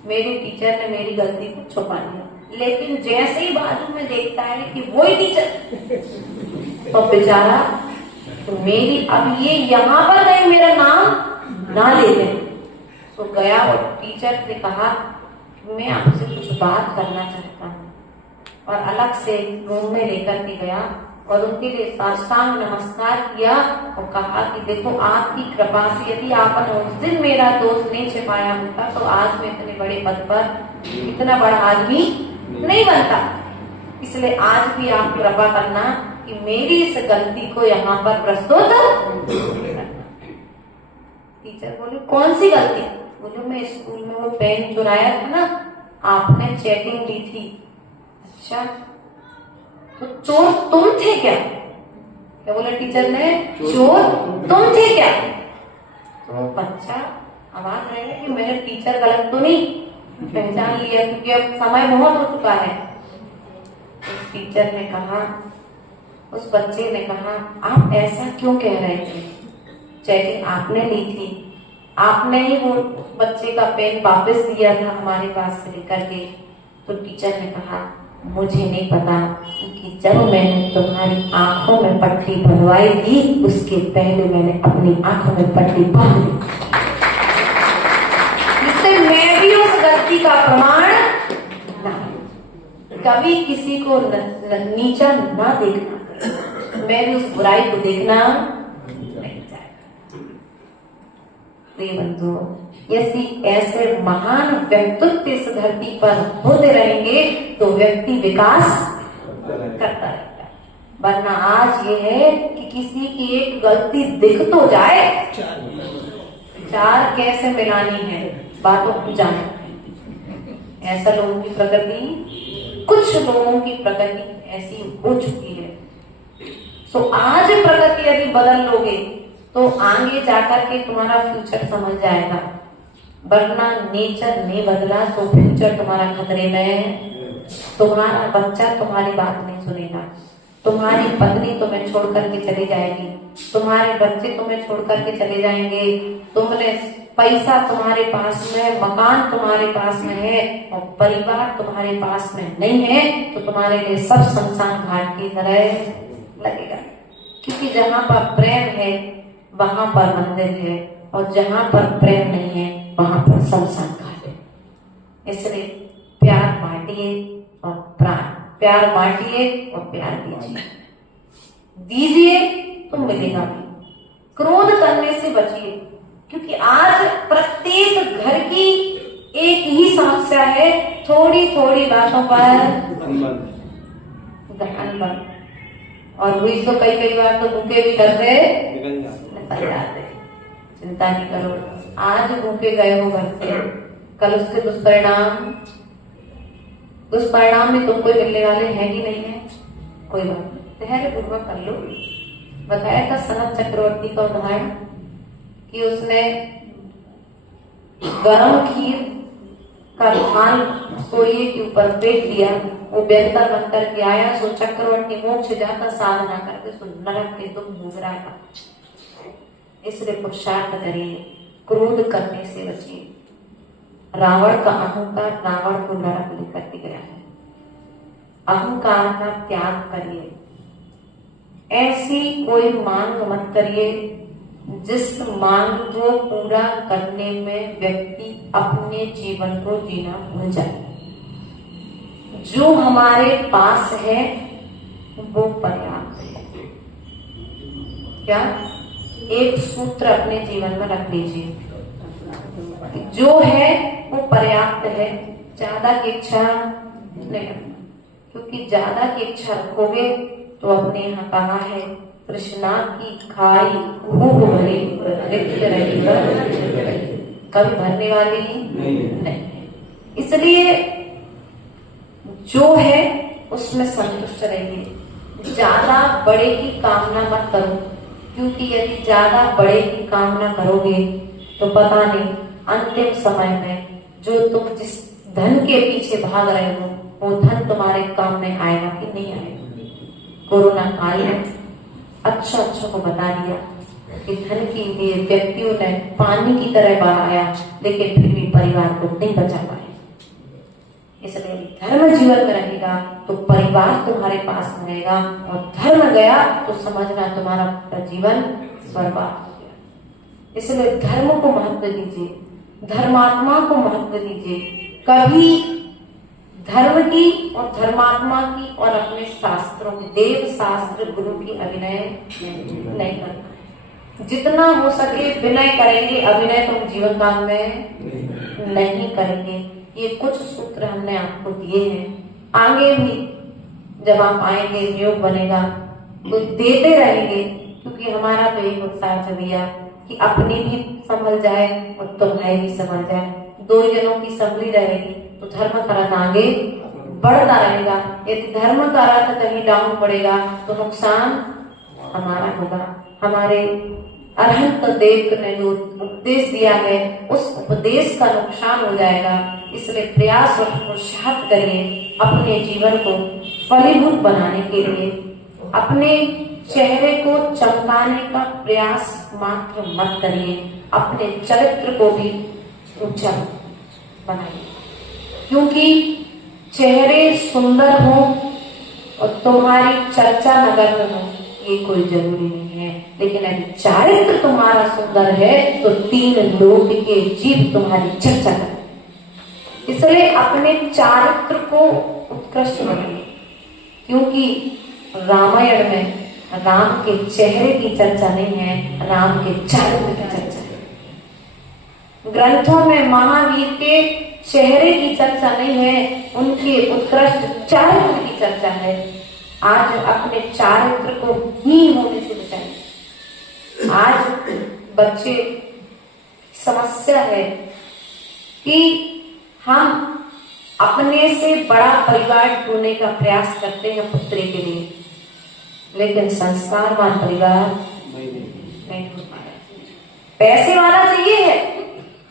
मेरे टीचर ने मेरी गलती को छुपा लिया, लेकिन जैसे ही बाजू में देखता है कि वही टीचर, तो बेचारा तो मेरी अब ये यहाँ पर नहीं मेरा नाम ना ले ले। तो गया और टीचर ने कहा मैं आपसे कुछ बात करना चाहता हूँ, और अलग से रूम में लेकर के गया और उनके लिए साष्टांग नमस्कार किया और कहा कि देखो आपकी कृपा से यदि आपने उस दिन मेरा दोष नहीं छिपाया होता तो आज मैं इतने बड़े पद पर इतना बड़ा आदमी नहीं बनता। इसलिए आज भी आप कृपा करना कि मेरी इस गलती को यहाँ पर प्रस्तुत करना। टीचर बोले कौन सी गलती? बोले मैं स्कूल में वो पेन चुराया था ना, आपने चेकिंग ली थी। अच्छा तो चोर तुम थे क्या? क्या बोला टीचर ने? चोर तुम थे क्या? तो बच्चा आवाज रहेगा कि मेरे टीचर गलत तो नहीं पहचान लिया, क्योंकि अब समय बहुत हो चुका है। उस टीचर ने कहा, उस बच्चे ने कहा आप ऐसा क्यों कह रहे थे? चेकिंग आपने ली थी, आपने ही वो बच्चे का पेन वापस दिया था हमारे पास से लेकर के। तो टीचर ने कहा मुझे नहीं पता कि जब मैंने तुम्हारी आंखों में पट्टी बंधवाई थी उसके पहले मैंने अपनी आंखों में पट्टी बांध ली, जिससे मैं भी उस गलती का प्रमाण कभी किसी को नीचा ना देखना, मैं भी उस बुराई को देखना नहीं चाहता। प्रिय बंधुओं, यदि ऐसे महान व्यक्तित्व इस धरती पर होते रहेंगे तो व्यक्ति विकास करता रहेगा। वरना आज ये है कि किसी की एक गलती दिख तो जाए, चार कैसे मिलानी है बातों को जाने। ऐसा लोगों की प्रकृति, कुछ लोगों की प्रकृति ऐसी हो चुकी है। तो आज प्रकृति यदि बदल लोगे तो आगे जाकर के तुम्हारा फ्यूचर समझ जाएगा। वरना नेचर नहीं बदला तो फ्यूचर तुम्हारा खतरे में है। तुम्हारा बच्चा तुम्हारी बात नहीं सुनेगा, तुम्हारी पत्नी तुम्हें छोड़ करके चली जाएगी, तुम्हारे बच्चे तुम्हें छोड़ करके चले जाएंगे, तुमने पैसा तुम्हारे पास में, मकान तुम्हारे पास में है और परिवार तुम्हारे पास में नहीं है, तो तुम्हारे लिए सब शमशान घाट की तरह लगेगा। क्योंकि जहाँ पर प्रेम है वहां पर मंदिर है, और जहाँ पर प्रेम नहीं है वहां पर शमशान घाट है। इसलिए प्यार बांटिए और प्यार बांटिए और प्यार दीजिए तो मिलेगा भी। क्रोध करने से बचिए, क्योंकि आज प्रत्येक घर की एक ही समस्या है, थोड़ी थोड़ी बातों पर अनबन। और हुई तो कई बार तो भूखे भी घर से निकल जाते। चिंता नहीं करो, आज भूखे गए हो घर से, कल उसके दुष्परिणाम भी तुमको मिलने वाले हैं कि नहीं है। कोई बात नहीं, धैर्य पूर्वक कर लो। बताया था सनत चक्रवर्ती का उदाहरण कि उसने गरम खीर का थाल सोइए के ऊपर फेंक दिया, वो बेहतर बन करके आया, सो चक्रवर्ती मोक्ष जाता साधना करके सो नरक के दुख भोग रहा था। इसलिए पुरुषार्थ करिए, क्रोध करने से बचिए। रावण का अहंकार रावण को नरक लेकर के गया है। अहंकार का त्याग करिए। ऐसी कोई मांग मत करिए जिस मांग को पूरा करने में व्यक्ति अपने जीवन को जीना भूल जाए। जो हमारे पास है वो पर्याप्त है। क्या? एक सूत्र अपने जीवन में रख लीजिए, जो है वो पर्याप्त है, ज्यादा की इच्छा नहीं रखना। क्योंकि ज्यादा की इच्छा रखोगे तो अपने यहाँ कहा है, कृष्णा की खाई खूब भरी रिक्त रहेगी, कभी भरने वाली नहीं। इसलिए जो है उसमें संतुष्ट रहिए। ज्यादा बड़े की कामना मत करो, क्योंकि यदि ज्यादा बड़े की कामना करोगे तो पता नहीं अंतिम समय में जो तुम जिस धन के पीछे भाग रहे हो वो धन तुम्हारे काम में आएगा कि नहीं आएगा। कोरोना काल में अच्छा को बता दिया कि धन के लिए व्यक्तियों ने पानी की तरह बहाया, लेकिन फिर भी परिवार को नहीं बचा पाए। इसलिए धर्म जीवन में रहेगा तो परिवार तुम्हारे पास में रहेगा, और धर्म गया तो समझना तुम्हारा जीवन बर्बाद हो गया। इसलिए धर्म को महत्व दीजिए, धर्मात्मा को महत्व दीजिए। कभी धर्म की और धर्मात्मा की और अपने शास्त्रों की, देव शास्त्र गुरु की अभिनय नहीं करना। जितना हो सके विनय करेंगे, अभिनय तो जीवन काल में नहीं करेंगे। ये कुछ सूत्र हमने आपको दिए हैं। आगे भी जब आप आएंगे, योग बनेगा तो देते रहेंगे, क्योंकि हमारा तो एक उत्साह है भैया कि अपनी भी संभल जाए और तुम्हारी भी संभल जाए। दो जनों की संभली रहेगी तो धर्म का रथ आगे बढ़ता रहेगा। यदि धर्म का रथ कहीं डाउन पड़ेगा तो नुकसान हमारा होगा। हमारे अरहंत देव ने जो उपदेश दिया है उस उपदेश का नुकसान हो जाएगा। इसलिए प्रयास और पुरुषार्थ करिए अपने जीवन को फलीभूत बनाने के लिए। अपने चेहरे को चमकाने का प्रयास मात्र मत करिए, अपने चरित्र को भी ऊंचा बनाइए। क्योंकि चेहरे सुंदर हो और तुम्हारी चर्चा नगर में हो ये कोई जरूरी नहीं है, लेकिन यदि चारित्र तुम्हारा सुंदर है तो 3 लोक के जीव तुम्हारी चर्चा करें। इसलिए अपने चारित्र को उत्कृष्ट बनाइए, क्योंकि रामायण में राम के चेहरे की चर्चा नहीं है, राम के चारित्र की चर्चा है। ग्रंथों में महावीर के चेहरे की चर्चा नहीं है, उनके उत्कृष्ट चारित्र की चर्चा है। आज अपने चारित्र को हीन होने से बचाइए। आज बच्चे समस्या है कि हम अपने से बड़ा परिवार ढूंढने का प्रयास करते हैं पुत्री के लिए, लेकिन संस्कारवान परिवार नहीं ढूंढ पा रहे। पैसे वाला चाहिए है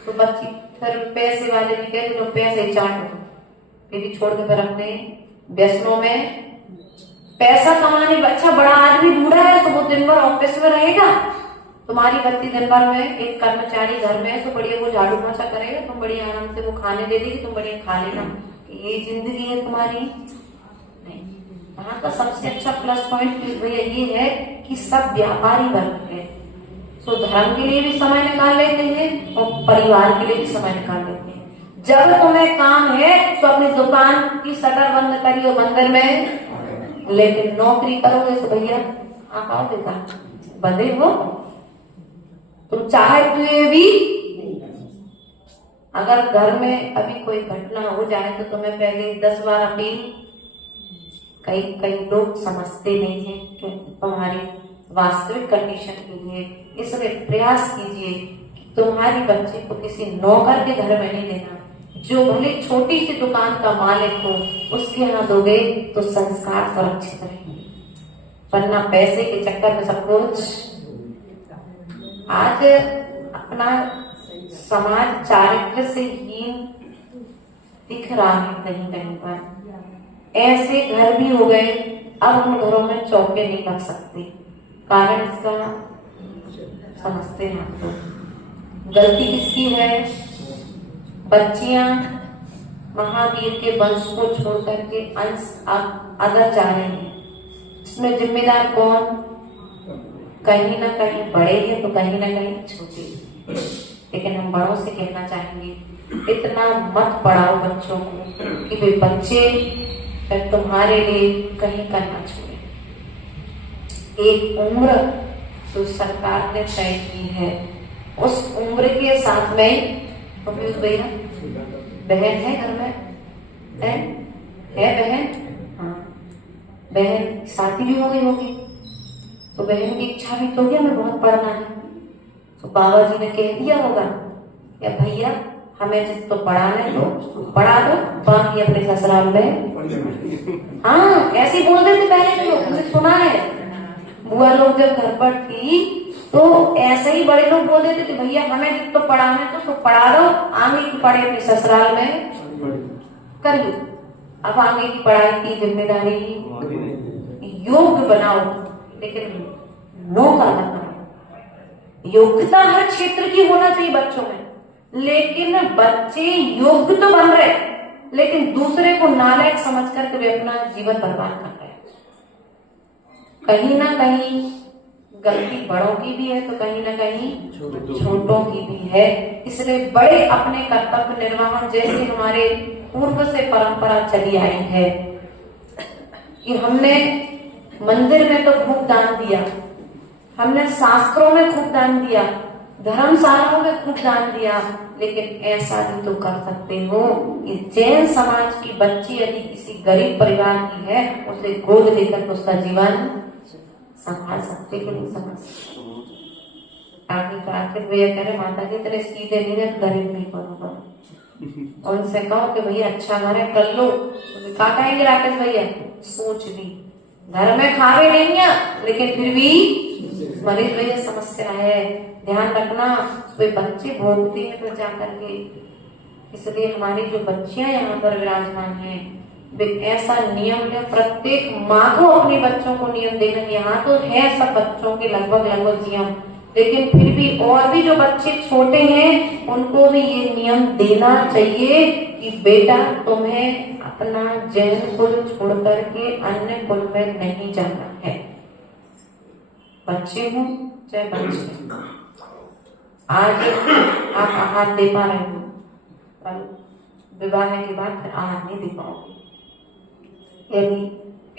तो बच्ची फिर पैसे वाले भी कहते तो पैसे चाट दो, फिर भी छोड़ के फिर अपने व्यसनों में पैसा कमाने। अच्छा बड़ा आदमी बूढ़ा है तो वो दिन भर ऑफिस में रहेगा, तुम्हारी बच्ची दिन भर में एक कर्मचारी घर में है तो बढ़िया वो झाड़ू पोछा करेगा, तुम बढ़िया आराम से वो खाने दे देगी, तुम बढ़िया खा लेना। ये जिंदगी है तुम्हारी? नहीं। यहाँ का सबसे अच्छा प्लस पॉइंट भैया ये है कि सब व्यापारी वर्ग है, तो धर्म के लिए भी समय निकाल लेते हैं और परिवार के लिए भी समय निकाल लेते हैं। जब तुम्हें काम है तो अपनी दुकान की शटर बंद करिए मंदिर में, लेकिन नौकरी करोगे तो भैया आप आओगे का बंदे हो। तुम चाहते भी अगर घर में अभी कोई घटना हो जाए तो तुम्हें पहले 10 बार अपील, कई लोग समझते नहीं है क्योंकि तुम्हारी वास्तविक कंडीशन के लिए। इसलिए प्रयास कीजिए कि तुम्हारी बच्ची को किसी नौकर के घर में नहीं देना, जो भले छोटी सी दुकान का मालिक हो उसके यहाँ दोगे तो संस्कार सुरक्षित रहेंगे, वरना पैसे के चक्कर में सब कुछ। आज अपना समाज चारित्र से हीन दिख रहा है कहीं कहीं पर। ऐसे घर भी हो गए अब उन घरों में चौके नहीं लग सकते। कारण इसका समझते हैं आप तो गलती किसकी है? बच्चियां महावीर के वंश को छोड़ करके अंश अदर जा रही हैं। इसमें जिम्मेदार कौन? कहीं ना कहीं बड़े हैं तो कहीं ना कहीं छोटे। लेकिन हम बड़ों से कहना चाहेंगे इतना मत पढ़ाओ बच्चों को कि वे बच्चे तुम्हारे लिए कहीं का ना छोड़े। एक उम्र तो सरकार ने तय की है, उस उम्र के साथ में भैया बहन है घर में है बहन, हाँ बहन शादी भी हो गई होगी तो बहन की इच्छा भी तो क्या हमें बहुत पढ़ना है, तो बाबा जी ने कह दिया होगा या भैया हमें जिस तो पढ़ाने तो पढ़ा दो, बाकी अपने ससुराल में। हाँ ऐसे ही बोल देते पहले के लोग, मुझे सुना है। बुआ लोग जब घर पर थी तो ऐसे ही बड़े लोग बोल देते थे भैया हमें जिस तो पढ़ाने तो पढ़ा दो, आगे की पढ़ाई अपने ससुराल में करिए। अब आगे की पढ़ाई की जिम्मेदारी योग्य बनाओ, लेकिन नौका मत बनाओ। योग्यता हर क्षेत्र की होना चाहिए बच्चों में, लेकिन बच्चे योग्य तो बन रहे लेकिन दूसरे को नालायक समझ करके वे अपना जीवन बर्बाद कर रहे हैं। कहीं ना कहीं गलती बड़ों की भी है तो कहीं ना कहीं छोटों की भी है। इसलिए बड़े अपने कर्तव्य निर्वहन, जैसे हमारे पूर्व से परंपरा चली आई है कि हमने मंदिर में तो खूब दान दिया, हमने शास्त्रों में खूब दान दिया, धर्मशालाओं में खूब दान दिया, लेकिन ऐसा भी तो कर सकते हो कि जैन समाज की बच्ची यदि किसी गरीब परिवार की है, उसे गोद लेकर उसका जीवन संभाल सकते कि नहीं संभाल सकते। आखिर भैया कह रहे माता जी तेरे सीधे नहीं है, गरीब नहीं करूंगा। और उनसे कहो कि भैया अच्छा घर है कर लो, तो क्या कहेंगे राकेश भैया? सोच ली घर में खावे नहीं है, लेकिन फिर भी मरीज भैया समस्या है, ध्यान रखना। वे बच्चे भोगते हैं फिर जाकर के, इसलिए हमारी जो बच्चियां यहाँ पर विराजमान हैं, वे ऐसा नियम है, प्रत्येक माँ को अपने बच्चों को नियम देना। यहाँ तो है सब बच्चों के लगभग नियम, लेकिन फिर भी और भी जो बच्चे छोटे हैं उनको भी ये नियम देना चाहिए कि बेटा तुम्हें अपना जैन कुल छोड़ करके अन्य कुल में नहीं जाना है। बच्चे हो चाहे बच्चे, आज आप आहार दे पा रहे हो, कल विवाह के बाद फिर आहार नहीं दे पाओगे यदि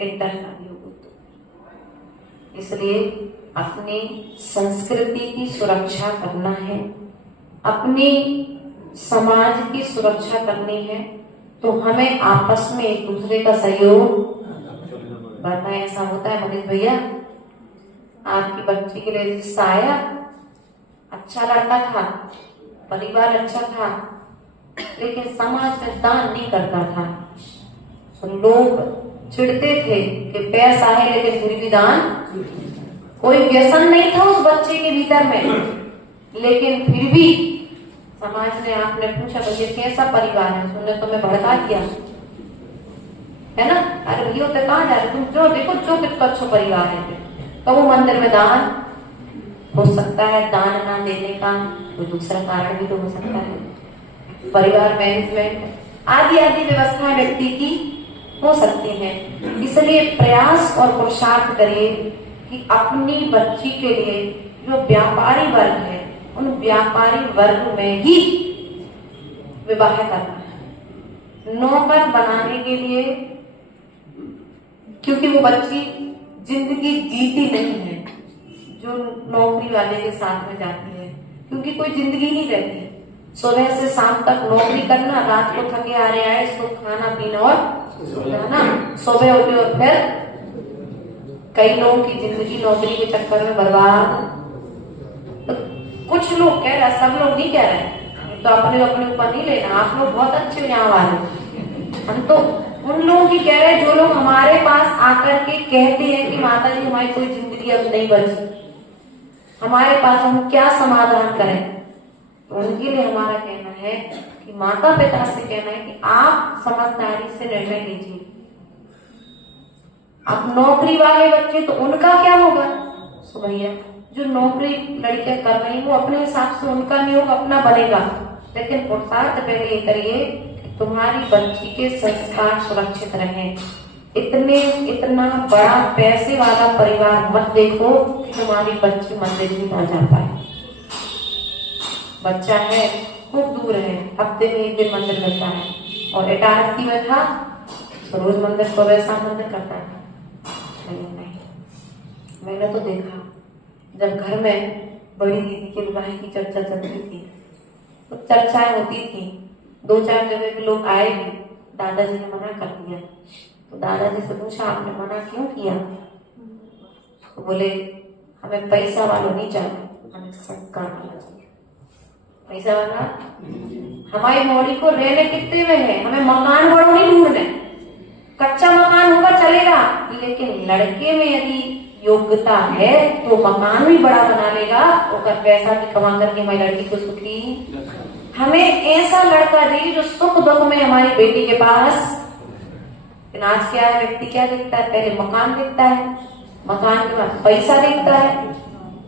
इंटर शादी होगी तो। इसलिए अपनी संस्कृति की सुरक्षा करना है, अपनी समाज की सुरक्षा करनी है, तो हमें आपस में एक दूसरे का सहयोग करना है। ऐसा होता है मनीष भैया, आपकी बच्ची के लिए रिश्ता आया, अच्छा लड़का था, परिवार अच्छा था, लेकिन समाज में दान नहीं करता था, तो लोग चिढ़ते थे कि पैसा है लेकिन फिर भी दान। कोई व्यसन नहीं था उस बच्चे के भीतर में, लेकिन फिर भी समाज ने, आपने पूछा भैया कैसा परिवार है, उसने तुम्हें भड़का दिया है ना, अरे भैया तो कहाँ जा रहे तुम, जो देखो जो कितना अच्छा परिवार है, तो वो मंदिर में दान हो सकता है, दान ना देने का कोई दूसरा कारण भी तो हो सकता है, परिवार मैनेजमेंट आदि आदि व्यवस्थाएं व्यक्ति की हो सकती हैं। इसलिए प्रयास और पुरुषार्थ करिए कि अपनी बच्ची के लिए जो व्यापारी वर्ग है, उन व्यापारी वर्ग में ही विवाह करना है। नौकर बनाने के लिए, क्योंकि वो बच्ची जिंदगी जीती नहीं है जो नौकरी वाले के साथ में जाती है, क्योंकि कोई जिंदगी नहीं रहती। सुबह से शाम तक नौकरी करना, रात को थके हारे आए, इसको खाना पीना और सोना, सुबह उठे और फिर कई लोगों की जिंदगी नौकरी के चक्कर में बर्बाद। तो कुछ लोग कह रहे, सब लोग नहीं कह रहे, तो अपने ऊपर नहीं लेना, आप लोग बहुत अच्छे हो यहाँ वाले, हम तो उन लोगों की कह रहे हैं जो लोग हमारे पास आकर के कहते हैं कि माता जी हमारी कोई जिंदगी अब नहीं बची, हमारे पास हम क्या समाधान करें। तो उनके लिए हमारा कहना है कि माता पिता से कहना है कि आप समझदारी से निर्णय लीजिए। अब नौकरी वाले बच्चे तो उनका क्या होगा, तो भैया जो नौकरी लड़कियां कर रही वो अपने हिसाब से उनका नहीं होगा, अपना बनेगा, लेकिन पुरुषार्थ पहले ये करिए कि तुम्हारी बच्ची के संस्कार सुरक्षित रहें। इतना बड़ा पैसे वाला परिवार मत देखो कि तुम्हारी बच्ची मंदिर भी ना जा पाए। बच्चा है खूब दूर है, हफ्ते में एक दिन मंदिर मिलता है, और इटारसी में था तो रोज मंदिर को वैसा मंदिर करता था। नहीं, मैंने तो देखा जब घर में बड़ी दीदी के विवाह की चर्चा चलती थी तो चर्चाएं होती थी, 2-4 जगह के लोग आए भी, दादाजी ने मना कर दिया, तो दादाजी से पूछा आपने मना क्यों किया, तो बोले हमें पैसा वाला नहीं चाहिए, हमें संस्कार वाला चाहिए। पैसा वाला हमारी बॉडी को रहने कितने में है, हमें मकान बड़ा नहीं ढूंढना, कच्चा मकान होगा चलेगा, लेकिन लड़के में यदि योग्यता है तो मकान भी बड़ा बना लेगा, और पैसा भी कमा करके हमारी लड़की को सुखी। हमें ऐसा लड़का चाहिए जो सुख दुख में हमारी बेटी के पास। आज क्या है, व्यक्ति क्या देखता है, पहले मकान देखता है, मकान के बाद पैसा देखता है,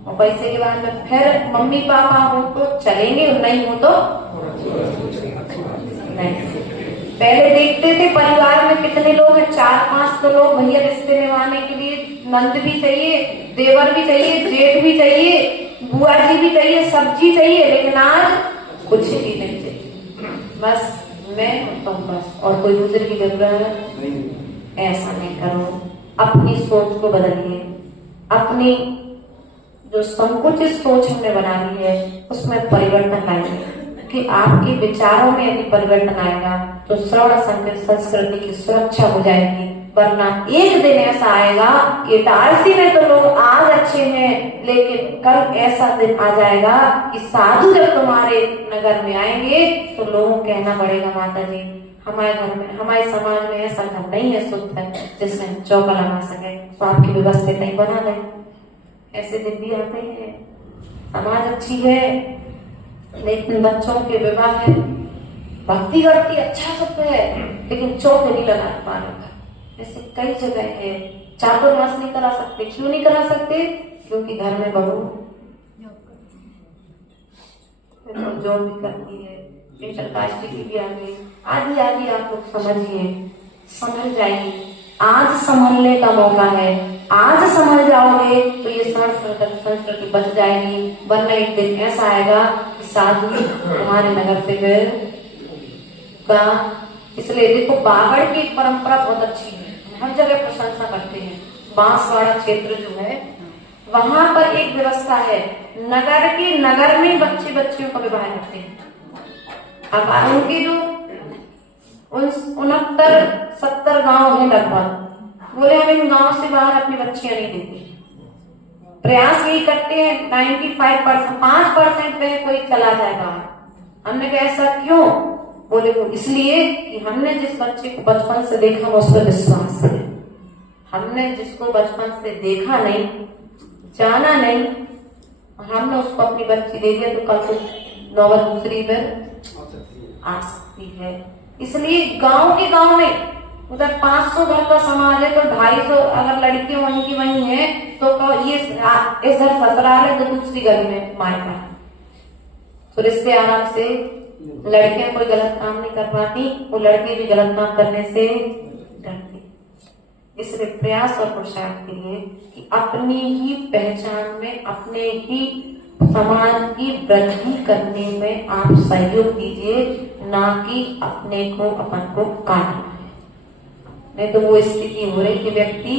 और पैसे के बाद में फिर मम्मी पापा हो तो चलेंगे, नहीं हो तो नहीं। पहले देखते थे परिवार में कितने लोग हैं, 4-5 तो लोग भैया रिश्ते निभाने के लिए, नंद भी चाहिए, देवर भी चाहिए, जेठ भी चाहिए, बुआ जी भी चाहिए, सब्जी चाहिए, लेकिन आज कुछ भी नहीं चाहिए, बस मैं तुम बस, और कोई दूसरे की जरूरत ऐसा नहीं करो। अपनी सोच को बदलिए। अपनी जो संकुचित सोच हमने बना ली है उसमें परिवर्तन लाइए, कि आपके विचारों में यदि परिवर्तन आएगा तो श्रवण संस्कृति की सुरक्षा हो जाएगी। वरना एक दिन ऐसा आएगा, इटारसी में तो लोग आज अच्छे हैं, लेकिन कल ऐसा दिन आ जाएगा कि साधु जब तुम्हारे नगर में आएंगे तो लोगों को कहना पड़ेगा, माता जी हमारे घर में, हमारे समाज में ऐसा घर नहीं है शुद्ध है जिसमें हम चौका लगा सके, तो आपकी व्यवस्थित नहीं बना दें। ऐसे दिन भी आते हैं। समाज अच्छी है लेकिन बच्चों के विवाह है, भक्ति करती अच्छा सब है लेकिन चौक नहीं लगा पा रहा। ऐसे कई जगह है। चातुर्मास नहीं करा सकते। क्यों नहीं करा सकते? क्योंकि घर में बहू जोर भी करती है, इंटरकास्ट की भी आ गई, आदि आदि आप लोग समझिए, समझ जाइए। आज समझने का मौका है। आज समझ जाओगे तो ये संस्कृति बच जाएगी। वरना एक दिन ऐसा आएगा कि साधु तुम्हारे नगर से फिर का। इसलिए देखो, बागड़ की एक परंपरा बहुत अच्छी है, हर जगह प्रशंसा करते हैं। बांसवाड़ा क्षेत्र जो है वहां पर एक व्यवस्था है, नगर में बच्चे बच्चियों का विवाह करते हैं। अब उनके जो 69-70 गांव है लगभग, बोले हम इन गांव से बाहर अपनी बच्चियां नहीं देते। प्रयास यही करते हैं 95%, 5% में कोई चला जाएगा। हमने कहा ऐसा क्यों? बोले वो इसलिए कि हमने जिस बच्चे को बचपन से देखा वो उस पर विश्वास है। हमने जिसको बचपन से देखा नहीं, जाना नहीं, हमने उसको अपनी बच्ची दे दिया तो कल को नौबत दूसरी पर आ सकती है। इसलिए गांव के गांव में उधर 500 घर का समाज है तो 250 अगर लड़कियां वहीं की वहीं है तो ये इधर ससुराल है तो दूसरी गली में मायका है। तो रिश्ते आराम से लड़कियां कोई गलत काम नहीं कर पाती, वो लड़के भी गलत काम करने से डरती। इसलिए प्रयास और पुरुषार्थ के लिए कि अपनी ही पहचान में, अपने ही समाज की वृद्धि करने में आप सहयोग दीजिए, ना कि अपने को अपन को काटना है। नहीं तो वो स्थिति हो रही कि व्यक्ति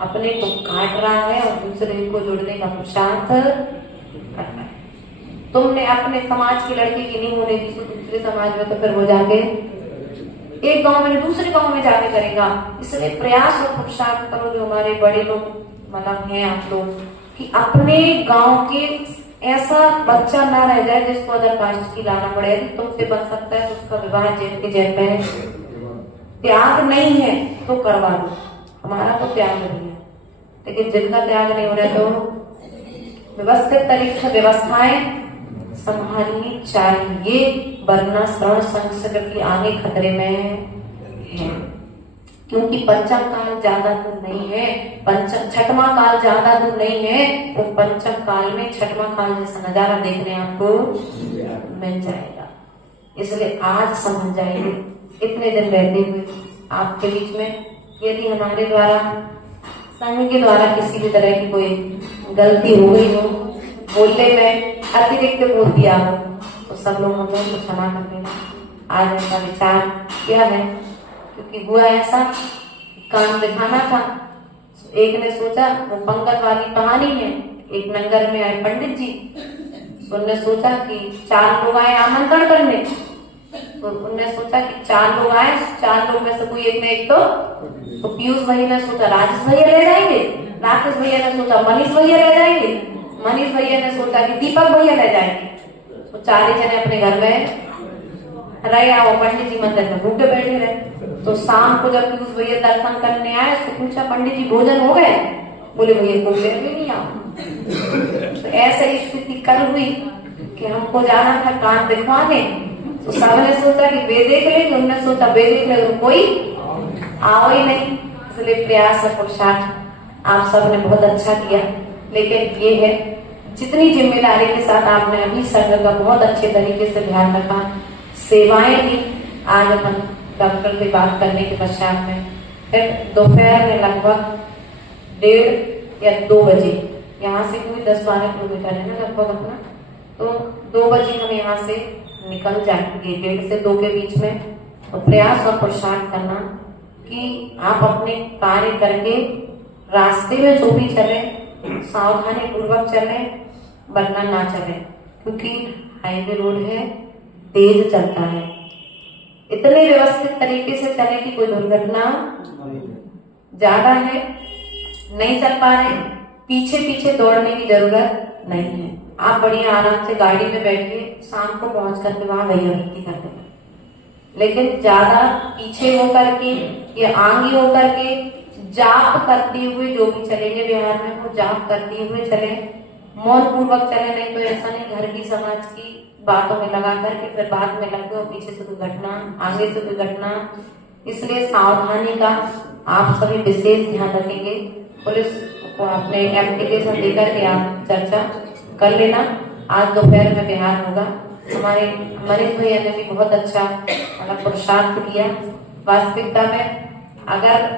अपने को काट रहा है और दूसरे को जोड़ने का पुरुषार्थ कर रहा है। तुमने अपने समाज की लड़की की नहीं होने दी तो दूसरे समाज में तो फिर वो जाके एक गांव में दूसरे गांव में जाके करेगा। इसलिए प्रयास और पुरुषार्थ करो, जो हमारे बड़े लोग मतलब हैं आप लोग, कि अपने गांव के ऐसा बच्चा ना रह जाए जिसको अदर कास्ट की लाना पड़े। यदि तुमसे बन सकता है तो उसका विवाह जेल के जेल में, त्याग नहीं है तो करवा दो। हमारा तो त्याग नहीं है, लेकिन जिनका त्याग नहीं हो रहा तो व्यवस्थित तरीके से व्यवस्थाएं संभालनी चाहिए, वरना श्रवण संस्कृति आगे खतरे में है। क्योंकि पंचम काल ज्यादा दूर नहीं है, छठवां काल ज्यादा दूर नहीं है। वो पंचम काल में छठवां काल जैसा नजारा देखने आपको मिल जाएगा। इसलिए आज समझ जाइए, इतने दिन रहते हुए आपके बीच में यदि हमारे द्वारा, संघ के द्वारा किसी भी तरह की कोई गलती हो गई हो, बोलने में अतिरिक्त बोल दिया हो, तो सब लोग हम लोग को क्षमा कर देना। आज ऐसा विचार क्या है, क्योंकि हुआ ऐसा काम दिखाना था। एक ने सोचा, वो पंकज वाली कहानी है, एक नगर में आए पंडित जी, तो उन्होंने सोचा कि 4 लोग आए आमंत्रण करने, तो उन्होंने सोचा कि 4 लोग आए, 4 लोग में से कोई एक ने एक तो पीयूष भैया ने सोचा राजेश भैया ले जाएंगे, राकेश भैया ने सोचा मनीष भैया ले जाएंगे, मनीष भैया ने सोचा कि दीपक भैया ले जाएंगे। तो 4 जने अपने घर में रहे, वो पंडित जी मंदिर में भूखे बैठे रहे। तो शाम को जब पीयूष भैया दर्शन करने आए तो पूछा, पंडित जी भोजन हो गए? बोले भैया को देर भी नहीं आओ। तो ऐसी स्थिति कल हुई कि हमको जाना था कान दिखवाने, तो सबने सोचा कि वे देख लेंगे, उन्होंने सोचा वे देख लेंगे, कोई आओ ही नहीं। इसलिए प्रयास और पुरुषार्थ आप सबने बहुत अच्छा किया, लेकिन ये है जितनी जिम्मेदारी के साथ आपने अभी संघ का बहुत अच्छे तरीके से ध्यान रखा, सेवाएं दी। आज अपन डॉक्टर से बात करने के पश्चात में फिर दोपहर में लगभग 1:30 या 2 बजे, यहाँ से कोई 10-12 किलोमीटर है ना लगभग अपना, तो 2 बजे हम यहाँ से निकल जाएंगे। 1:30 से 2 के बीच में तो प्रयास और पुरुषार्थ करना कि आप अपने कार्य करके रास्ते में जो भी चले सावधानी पूर्वक चले, वरना ना चले, क्योंकि हाईवे रोड है, तेज चलता है। इतने व्यवस्थित तरीके से चले कि कोई दुर्घटना ज्यादा है, नहीं चल पा रहे, पीछे पीछे दौड़ने की जरूरत नहीं है। आप बढ़िया आराम से गाड़ी में बैठिए, शाम को पहुंच करके वहां भैया भक्ति कर देना। लेकिन ज्यादा पीछे होकर के या आगे होकर के जाप करते हुए जो भी चलेंगे बिहार में, वो जाप करते हुए चले, मौन पूर्वक चले। नहीं तो ऐसा नहीं घर की समाज की बातों में लगा करके फिर बाद में लगे और पीछे से दुर्घटना, आगे से दुर्घटना। इसलिए सावधानी का आप सभी विशेष ध्यान रखेंगे। पुलिस को अपने एप्लीकेशन देकर के आप चर्चा कर लेना। आज दोपहर में बिहार होगा। हमारे मनीष भैया ने भी बहुत अच्छा पुरुषार्थ किया। वास्तविकता में अगर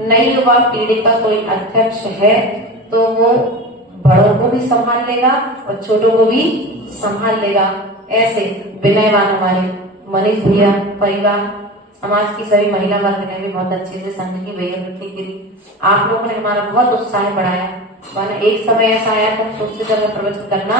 नई युवा पीढ़ी का कोई अध्यक्ष है तो वो बड़ों को भी संभाल लेगा और छोटों को भी संभाल लेगा। ऐसे विनयवान हमारे मनीष भैया, परिवार, समाज की सभी महिला वर्ग ने भी बहुत अच्छे से संघ की वैयक्ति की। आप लोगों ने हमारा बहुत उत्साह बढ़ाया। वरना एक समय ऐसा आया था उससे जब प्रवचन करना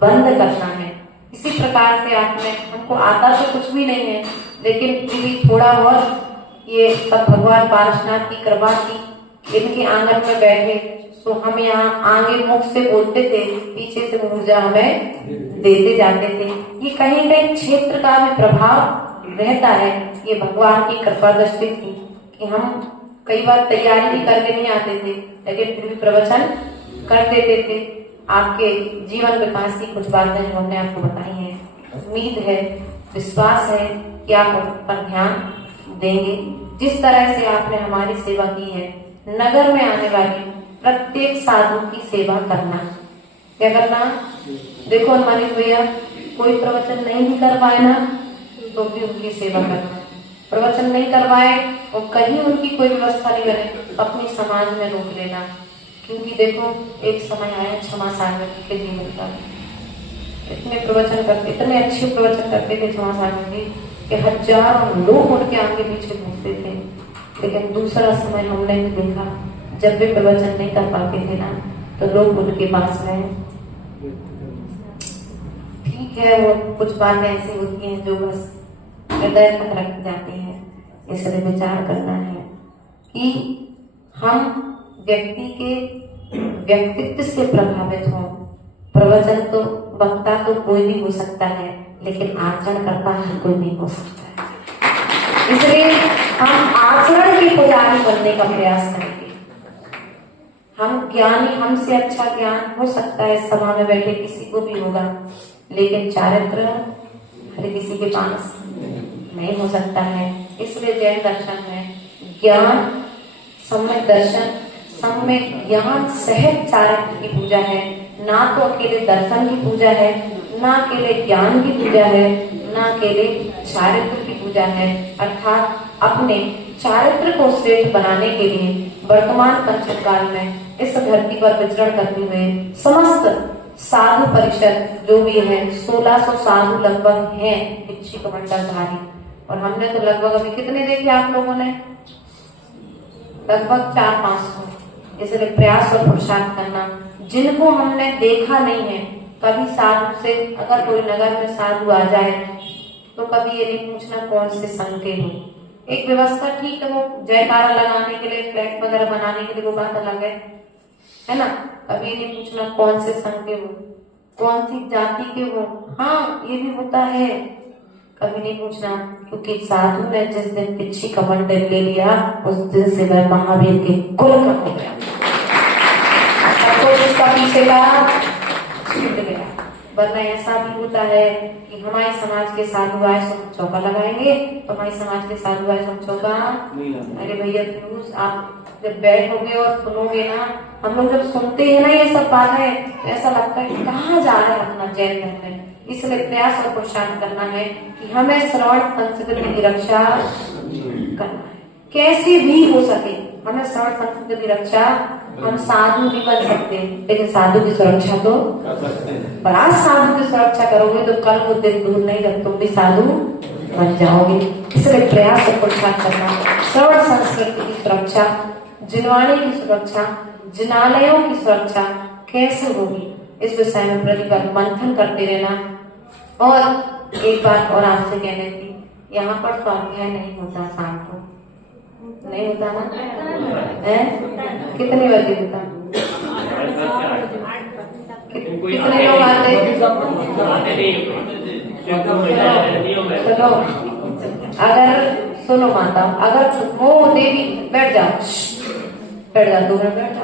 बंद करना है। इसी प्रकार से आपने, हमको आता तो कुछ भी नहीं है, लेकिन फिर भी थोड़ा बहुत ये सब भगवान पारसनाथ की कृपा की। इनके आंगन में बैठे तो हम यहाँ आगे मुख से बोलते थे, पीछे से ऊर्जा हमें देते जाते थे। ये कहीं कहीं क्षेत्र का भी प्रभाव रहता है। ये भगवान की कृपा दृष्टि थी कि हम कई बार तैयारी भी करके नहीं आते थे, लेकिन फिर भी प्रवचन कर देते थे। आपके जीवन विकास की कुछ बातें जो हमने आपको बताई हैं, उम्मीद है, विश्वास है कि आप उन पर ध्यान देंगे। जिस तरह से आपने हमारी सेवा की है, नगर में आने वाली प्रत्येक साधु की सेवा करना। क्या करना? देखो मनीष भैया, कोई प्रवचन नहीं भी कर पाए ना तो भी उनकी सेवा करना। प्रवचन नहीं करवाए और कहीं उनकी कोई व्यवस्था नहीं बने तो अपनी समाज में रोक लेना। क्योंकि देखो एक समय आया क्षमा सागर जी के जीवन का, इतने प्रवचन करते, इतने अच्छे प्रवचन करते थे क्षमा सागर जी कि हजारों लोग उनके आगे पीछे घूमते थे। लेकिन दूसरा समय हमने भी देखा, जब वे प्रवचन नहीं कर पाते थे ना तो लोग उनके पास में, ठीक है वो कुछ बातें ऐसी होती हैं जो बस हृदय तक रख जाती है। इसलिए विचार करना है कि हम व्यक्ति के व्यक्तित्व से प्रभावित हों। प्रवचन तो वक्ता तो कोई भी हो सकता है, लेकिन आचरण करता हर कोई नहीं हो सकता है। इसलिए हम आचरण के पुजारी बनने का प्रयास करेंगे। हम ज्ञानी, हमसे अच्छा ज्ञान हो सकता है सभा में बैठे किसी को भी होगा, लेकिन चारित्र हर किसी के पास नहीं हो सकता है। इसलिए जैन दर्शन में ज्ञान सम्यक दर्शन, सम्यक ज्ञान सहज चारित्र की पूजा है। ना तो अकेले दर्शन की पूजा है, ना अकेले ज्ञान की पूजा है, ना अकेले चारित्र की पूजा है। अर्थात अपने चारित्र को श्रेष्ठ बनाने के लिए वर्तमान पंचम काल में इस धरती पर विचरण करते हुए समस्त साधु परिषद जो भी है, 1600 साधु लगभग हैं इच्छी कमंडलधारी। और हमने तो लगभग अभी कितने देखे आप लोगों ने? लगभग 400-500। इसलिए प्रयास और पुरुषार्थ करना। जिनको हमने देखा नहीं है, कभी साधु से, अगर कोई नगर में साधु आ जाए तो कभी ये नहीं पूछना कौन से संघ के हो। एक व्यवस्था ठीक है, वो जयकारा लगाने के लिए, फ्लैग वगैरह बनाने के लिए, वो बात अलग है ना। कभी ये नहीं पूछना कौन से संघ के हो, कौन सी जाति के हो। हाँ ये भी होता है, कभी नहीं पूछना, क्योंकि साधु ने जिस दिन पिछी कमंडल ले लिया उस दिन से वह महावीर के कुल का हो गया। तो उसका पीछे का छूट गया। वरना ऐसा भी होता है कि हमारे समाज के साधु आए तो चौका लगाएंगे, तो हमारे समाज के साधु आए तो चौका। अरे भैया प्लीज, आप जब बैठोगे और सुनोगे ना, हम लोग जब सुनते हैं ना ये सब बातें, तो ऐसा लगता है कि कहाँ जा रहा है अपना जैन धर्म में। इसलिए प्रयास और पुरुषार्थ करना है कि हमें श्रवण संस्कृति की रक्षा करना है, कैसी भी हो सके। हमें श्रवण संस्कृति की रक्षा, हम साधु नहीं बन सकते, लेकिन साधु की सुरक्षा तो कर सकते हैं। पर आज साधु की सुरक्षा करोगे तो कल वो दिन दूर नहीं जब तुम भी साधु बन जाओगे। इसलिए प्रयास और पुरुषार्थ करना, श्रवण संस्कृति की सुरक्षा, जिनवाणी की सुरक्षा, जिनालयों की सुरक्षा कैसे होगी, इस विषय में प्रतिपल मंथन करते रहना। और एक बात और आपसे कहने की, यहाँ पर स्वाध्याय नहीं होता शाम को, नहीं होता ना? है? कितने बजे होता? कितने लोग आते? चलो, अगर सुनो माता, अगर वो देवी बैठ जाओ 2 मिनट बैठ जाओ।